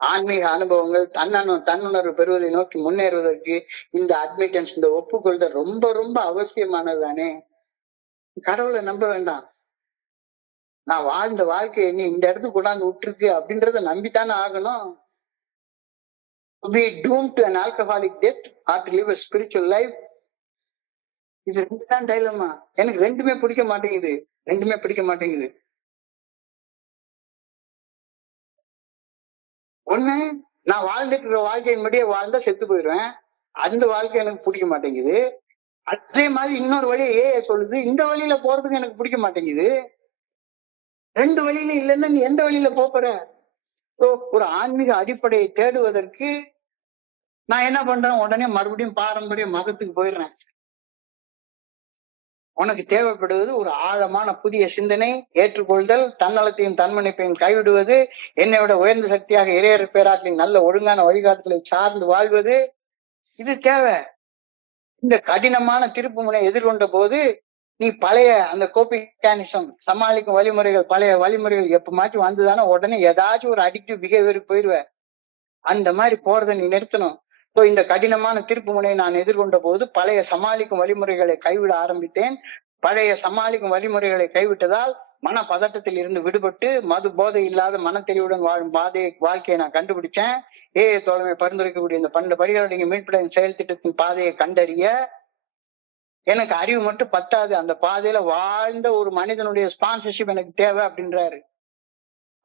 ஆன்மீக அனுபவங்கள் தன்னுணர்வு பெறுவதை நோக்கி முன்னேறுவதற்கு இந்த அட்மிட்டன்ஸ், இந்த ஒப்புக்கொள்ளுதல் ரொம்ப ரொம்ப அவசியமானது தானே. கடவுளை நம்ப வேண்டாம். நான் வாழ்ந்த வாழ்க்கையை நீ இந்த இடத்துக்கு கொண்டாந்து விட்டுருக்கு அப்படின்றத நம்பித்தானே ஆகணும். To be doomed to an alcoholic death or to live a spiritual life. இது ரெண்டு தான் டைலமா. எனக்கு ரெண்டுமே பிடிக்க மாட்டேங்குது. ஒண்ணு, நான் வாழ்ந்துட்டு இருக்கிற வாழ்க்கையின் படியே வாழ்ந்தா செத்து போயிடுவேன். அந்த வாழ்க்கை எனக்கு பிடிக்க மாட்டேங்குது. அதே மாதிரி இன்னொரு வழியை ஏ சொல்லுது, இந்த வழியில போறதுக்கு எனக்கு பிடிக்க மாட்டேங்குது. ரெண்டு வழியில இல்லைன்னா நீ எந்த வழியில போற? ஒரு ஆன்மீக அடிப்படையை தேடுவதற்கு நான் என்ன பண்றேன்? உடனே மறுபடியும் பாரம்பரிய மதத்துக்கு போயிடுறேன். உனக்கு தேவைப்படுவது ஒரு ஆழமான புதிய சிந்தனை, ஏற்றுக்கொள்தல், தன்னலத்தையும் தன்மனைப்பையும் கைவிடுவது, என்னை விட உயர்ந்த சக்தியாக இறையர் பேராற்றின் நல்ல ஒழுங்கான வழிகாட்டுதலை சார்ந்து வாழ்வது. இது தேவை. இந்த கடினமான திருப்பு முனை எதிர்கொண்ட போது நீ பழைய அந்த கோபிகானிசம் சமாளிக்கும் வழிமுறைகள், பழைய வழிமுறைகள் எப்பமாச்சும் வந்துதானே உடனே ஏதாச்சும் ஒரு அடிக்டிவ் பிஹேவியர் போயிடுவ. அந்த மாதிரி போறதை நீ நிறுத்தணும். இந்த கடினமான திருப்பு முனையை நான் எதிர்கொண்ட போது பழைய சமாளிக்கும் வழிமுறைகளை கைவிட ஆரம்பித்தேன். பழைய சமாளிக்கும் வழிமுறைகளை கைவிட்டதால் மன பதட்டத்தில் இருந்து விடுபட்டு மது போதை இல்லாத மன தெளிவுடன் வாழும் வாழ்க்கையை நான் கண்டுபிடிச்சேன். ஏஏ தோழமை பரிந்துரைக்கக்கூடிய இந்த 12 படிகளுடைய மீட்புடைய செயல் திட்டத்தின் பாதையை கண்டறிய எனக்கு அறிவு மட்டும் பத்தாது, அந்த பாதையில வாழ்ந்த ஒரு மனிதனுடைய ஸ்பான்சர்ஷிப் எனக்கு தேவை அப்படின்றாரு.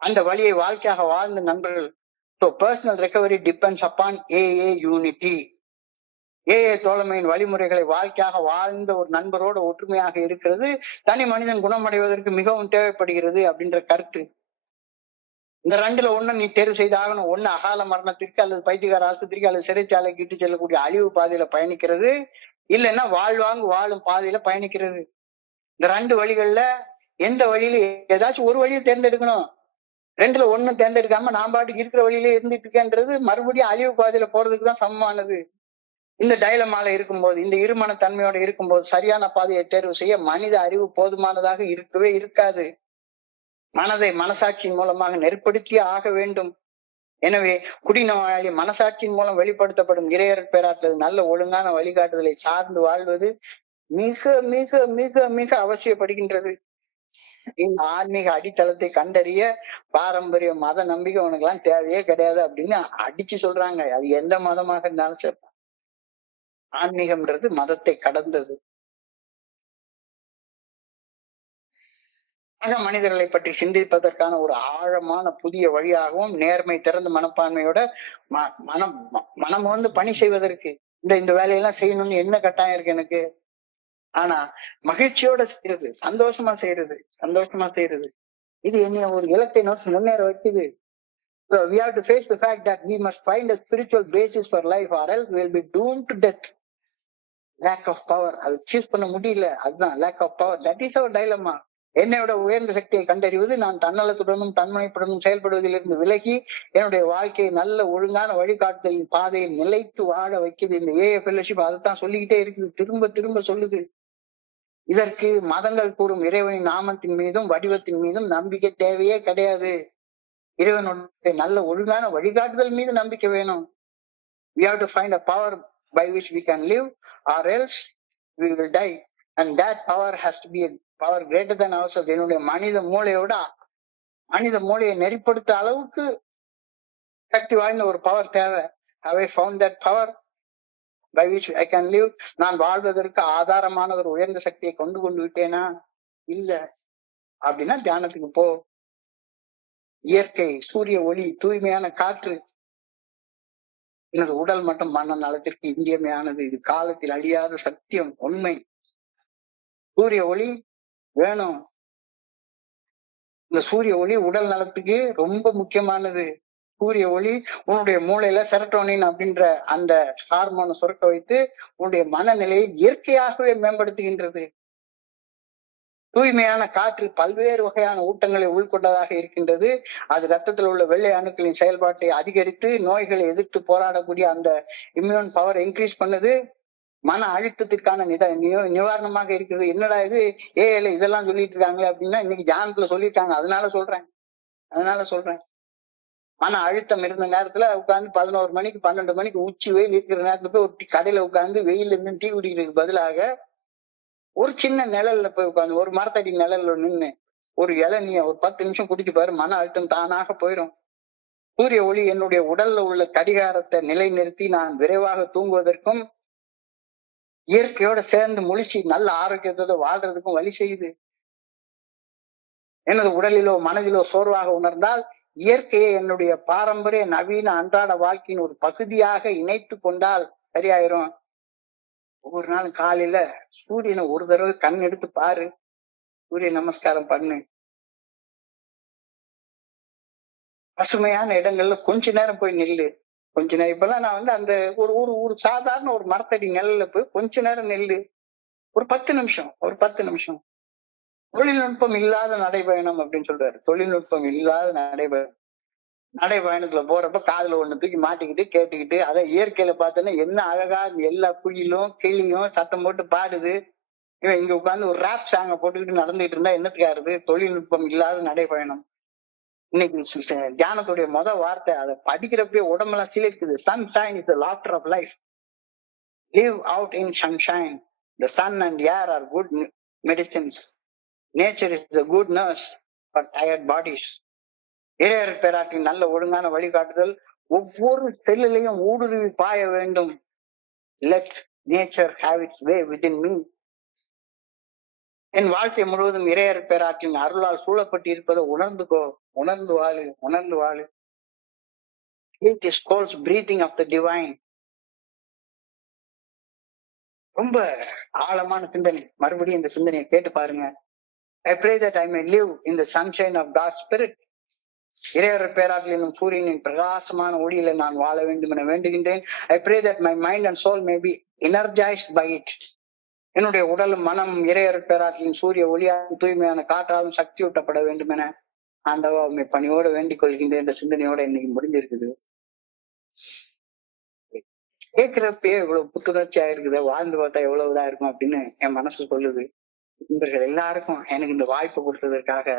அந்த வழியை வாழ்க்கையாக வாழ்ந்த நண்பர்கள். Personal recovery depends upon AA unity. AA தோழமையின் வழிமுறைகளை வாழ்க்கையாக வாழ்ந்த ஒரு நண்பரோட ஒற்றுமையாக இருக்கிறது தனி மனிதன் குணமடைவதற்கு மிகவும் தேவைப்படுகிறது அப்படின்ற கருத்து. இந்த ரெண்டுல ஒண்ணு நீ தேர்வு செய்தாகணும். ஒண்ணு அகால மரணத்திற்கு அல்லது பைத்தியக்கார ஆஸ்பத்திரிக்கு அல்லது சிறைச்சாலைக்கு இட்டு செல்லக்கூடிய அழிவு பாதையில பயணிக்கிறது, இல்லைன்னா வாழ்வாங்கு வாழும் பாதையில பயணிக்கிறது. இந்த ரெண்டு வழிகள்ல எந்த வழியில ஏதாச்சும் ஒரு வழியை தேர்ந்தெடுக்கணும். ரெண்டுல ஒண்ணு தேர்ந்தெடுக்காம நான் பாட்டுக்கு இருக்கிற வழியிலே இருந்துட்டு இருக்கேன்றது மறுபடியும் அழிவு பாதையில போறதுக்கு தான் சமமானது. இந்த டைலமால இருக்கும்போது, இந்த இருமன தன்மையோட இருக்கும்போது சரியான பாதையை தேர்வு செய்ய மனித அறிவு போதுமானதாக இருக்கவே இருக்காது. மனதை மனசாட்சியின் மூலமாக நெருப்படுத்தியே ஆக வேண்டும். எனவே குடிநோயாளி மனசாட்சியின் மூலம் வெளிப்படுத்தப்படும் இறையர் பேராற்றல் நல்ல ஒழுங்கான வழிகாட்டுதலை சார்ந்து வாழ்வது மிக மிக மிக மிக அவசியப்படுகின்றது. இந்த ஆன்மீக அடித்தளத்தை கண்டறிய பாரம்பரிய மத நம்பிக்கை உனக்கு எல்லாம் தேவையே கிடையாது அப்படின்னு அடிச்சு சொல்றாங்க. அது எந்த மதமாக இருந்தாலும் சரி, ஆன்மீகம்ன்றது மதத்தை கடந்தது. மனிதர்களை பற்றி சிந்திப்பதற்கான ஒரு ஆழமான புதிய வழியாகவும் நேர்மை திறந்த மனப்பான்மையோட மனம் வந்து பணி செய்வதற்கு இந்த வேலையெல்லாம் செய்யணும்னு என்ன கட்டாயம் இருக்கு எனக்கு? ஆனா மகிழ்ச்சியோட செய்யறது, சந்தோஷமா செய்யறது இது என்ன ஒரு இலக்கை நோக்கி முன்னேற வைக்குது. So we have to face the fact that we must find a spiritual basis for life or else we will be doomed to death. Lack of power, அது சூஸ் பண்ண முடியல, அதுதான் lack of power. That is our dilemma. என்னோட உயர்ந்த சக்தியை கண்டறிவது, நான் தன்னலத்துடனும் தன்மனைப்புடனும் செயல்படுவதிலிருந்து விலகி என்னுடைய வாழ்க்கையை நல்ல ஒழுங்கான வழிகாட்டுதலின் பாதையை நிலைத்து வாழ வைக்குது. இந்த ஏஏ ஃபெல்லோஷிப் அதைத்தான் சொல்லிக்கிட்டே இருக்குது, திரும்ப திரும்ப சொல்லுது. இதற்கு மதங்கள் கூறும் இறைவனின் நாமத்தின் மீதும் வடிவத்தின் மீதும் நம்பிக்கை தேவையே கிடையாது. இறைவனுடைய நல்ல ஒழுங்கான வழிகாட்டுதல் மீது நம்பிக்கை வேணும். We have to find a power by which we can live or else we will die, and that power has to be a power greater than ourselves. என்னுடைய மனித மூளையை நெறிப்படுத்த அளவுக்கு சக்தி வாய்ந்த ஒரு பவர் தேவை. Have I found that power by which I can live? நான் வாழ்வதற்கு ஆதாரமான ஒரு உயர்ந்த சக்தியை கொண்டு விட்டேனா? இல்ல அப்படின்னா தியானத்துக்கு போ. இயற்கை, சூரிய ஒளி, தூய்மையான காற்று எனது உடல் மற்றும் மன நலத்திற்கு இன்றியமையானது. இது காலத்தில் அழியாத சத்தியம், உண்மை. சூரிய ஒளி வேணும். இந்த சூரிய ஒளி உடல் நலத்துக்கு ரொம்ப முக்கியமானது. சூரிய ஒளி உன்னுடைய மூளையில செரட்டோனின் அப்படின்ற அந்த ஹார்மோனை சுரக்க வைத்து உன்னுடைய மனநிலையை இயற்கையாகவே மேம்படுத்துகின்றது. தூய்மையான காற்று பல்வேறு வகையான ஊட்டங்களை உள்கொண்டதாக இருக்கின்றது. அது ரத்தத்தில் உள்ள வெள்ளை அணுக்களின் செயல்பாட்டை அதிகரித்து நோய்களை எதிர்த்து போராடக்கூடிய அந்த இம்யூன் பவர் இன்க்ரீஸ் பண்ணுது. மன அழுத்தத்திற்கான நிவாரணமாக இருக்குது. என்னடா இது ஏல இதெல்லாம் சொல்லிட்டு இருக்காங்களே அப்படின்னா இன்னைக்கு தியானத்துல சொல்லியிருக்காங்க. அதனால சொல்றேன் மன அழுத்தம் இருந்த நேரத்துல உட்காந்து 11 மணிக்கு 12 மணிக்கு உச்சி வெயில் இருக்கிற நேரத்துல போய் ஒரு கடையில உட்காந்து வெயில இருந்து டீ குடிக்கிறதுக்கு பதிலாக ஒரு சின்ன நிழல்ல போய் உட்காந்து ஒரு மரத்தடி நிழல்ல நின்று ஒரு இளநிய ஒரு 10 நிமிஷம் குடிச்சு பாரு, மன அழுத்தம் தானாக போயிடும். சூரிய ஒளி என்னுடைய உடல்ல உள்ள கடிகாரத்தை நிலைநிறுத்தி நான் விரைவாக தூங்குவதற்கும் இயற்கையோட சேர்ந்து முழிச்சு நல்ல ஆரோக்கியத்தோட வாழ்றதுக்கும் வழி செய்யுது. எனது உடலிலோ மனதிலோ சோர்வாக உணர்ந்தால் இயற்கையை என்னுடைய பாரம்பரிய நவீன அன்றாட வாழ்க்கையின் ஒரு பகுதியாக இணைத்து கொண்டால் சரியாயிரும். ஒவ்வொரு நாளும் காலையில சூரியனை ஒரு தடவை கண் எடுத்து பாரு, சூரிய நமஸ்காரம் பண்ணு. பசுமையான இடங்கள்ல கொஞ்ச நேரம் போய் நில்லு. கொஞ்ச நேரம் இப்பெல்லாம் நான் அந்த ஒரு ஒரு ஒரு சாதாரண ஒரு மரத்தடி நிழல்ல போய் கொஞ்ச நேரம் நில்லு. ஒரு 10 நிமிஷம். தொழில்நுட்பம் இல்லாத நடைபயணம் அப்படின்னு சொல்றாரு. தொழில்நுட்பம் இல்லாத நடைபயணத்துல போறப்ப காதுல ஒண்ணு தூக்கி மாட்டிக்கிட்டு கேட்டுக்கிட்டு அதை இயற்கையில பார்த்தோன்னா என்ன அழகா எல்லா குயிலும் கிளியும் சத்தம் போட்டு பாடுது. இவன் இங்க உட்கார்ந்து ஒரு ராப் சாங்க போட்டுக்கிட்டு நடந்துகிட்டு இருந்தா என்னத்துக்காருது? தொழில்நுட்பம் இல்லாத நடைபயணம். இன்னைக்கு தியானத்துடைய வார்த்தை அதை படிக்கிறப்பே உடம்பெல்லாம் சிலிர்க்குது. Sunshine is the laughter of life. Live out in sunshine. The sun and air are good medicines. Nature is the good nurse for tired bodies. இறையர் பேராட்டின் நல்ல ஒழுங்கான வழிகாட்டுதல் ஒவ்வொரு செல்லிலையும் ஊடுருவி பாய வேண்டும். Let nature have its way within me. என் வாழ்க்கை முழுவதும் இறையர் பேராட்டின் அருளால் சூழப்பட்டு இருப்பதை உணர்ந்து வாழு. It is called breathing of the divine. ரொம்ப ஆழமான சிந்தனை. மறுபடியும் இந்த சிந்தனையை கேட்டு பாருங்க. I pray that I may live in the sunshine of God's spirit. இறையர் பேராட்டில் என்னும் சூரியனின் பிரகாசமான ஒளியில நான் வாழ வேண்டும் என வேண்டுகின்றேன். I pray that my mind and soul may be energized by it. என்னுடைய உடலும் மனம் இறையர் பேராட்டின் சூரிய ஒளியாலும் தூய்மையான காற்றாலும் சக்தி ஊட்டப்பட வேண்டும் என ஆண்டவா உண்மை பணியோட வேண்டிக் கொள்கின்றேன் என்ற சிந்தனையோட இன்னைக்கு முடிஞ்சிருக்குது. கேட்கிறப்பயே இவ்வளவு புத்துணர்ச்சியா இருக்குது, வாழ்ந்து பார்த்தா எவ்வளவுதான் இருக்கும் அப்படின்னு என் மனசு சொல்லுது. நண்பர்கள் எல்லாருக்கும் எனக்கு இந்த வாய்ப்பு கொடுத்ததற்காக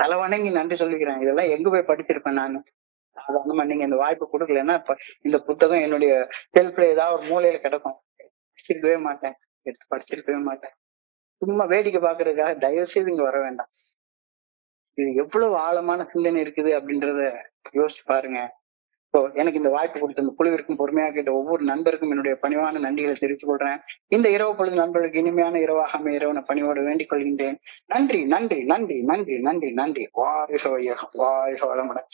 தலை வணங்கி நன்றி சொல்லிக்கிறேன். இதெல்லாம் எங்க போய் படிச்சிருப்பேன் நான்? சாதாரணமா நீங்க இந்த வாய்ப்பு கொடுக்கலன்னா இந்த புத்தகம் என்னுடைய செல்ஃப்ல ஏதாவது ஒரு மூலையில கிடக்கும். எடுத்து படிச்சிருக்கவே மாட்டேன். சும்மா வேடிக்கை பாக்குறதுக்காக தயவு செய்து இங்க வர வேண்டாம். இது எவ்வளவு ஆழமான சிந்தனை இருக்குது அப்படின்றத யோசிச்சு பாருங்க. எனக்கு இந்த வாய்ப்பு கொடுத்த இந்த குழுவிற்கும் பொறுமையாக கேட்ட ஒவ்வொரு நண்பருக்கும் என்னுடைய பணிவான நன்றிகளை தெரிவித்துக் கொள்றேன். இந்த இரவு பொழுது நண்பர்களுக்கு இனிமையான இரவாக அமைய இறைவனை பணியோடு வேண்டிக் கொள்கின்றேன். நன்றி. வாழ்க வையகம், வாழ்க வளமுடன்.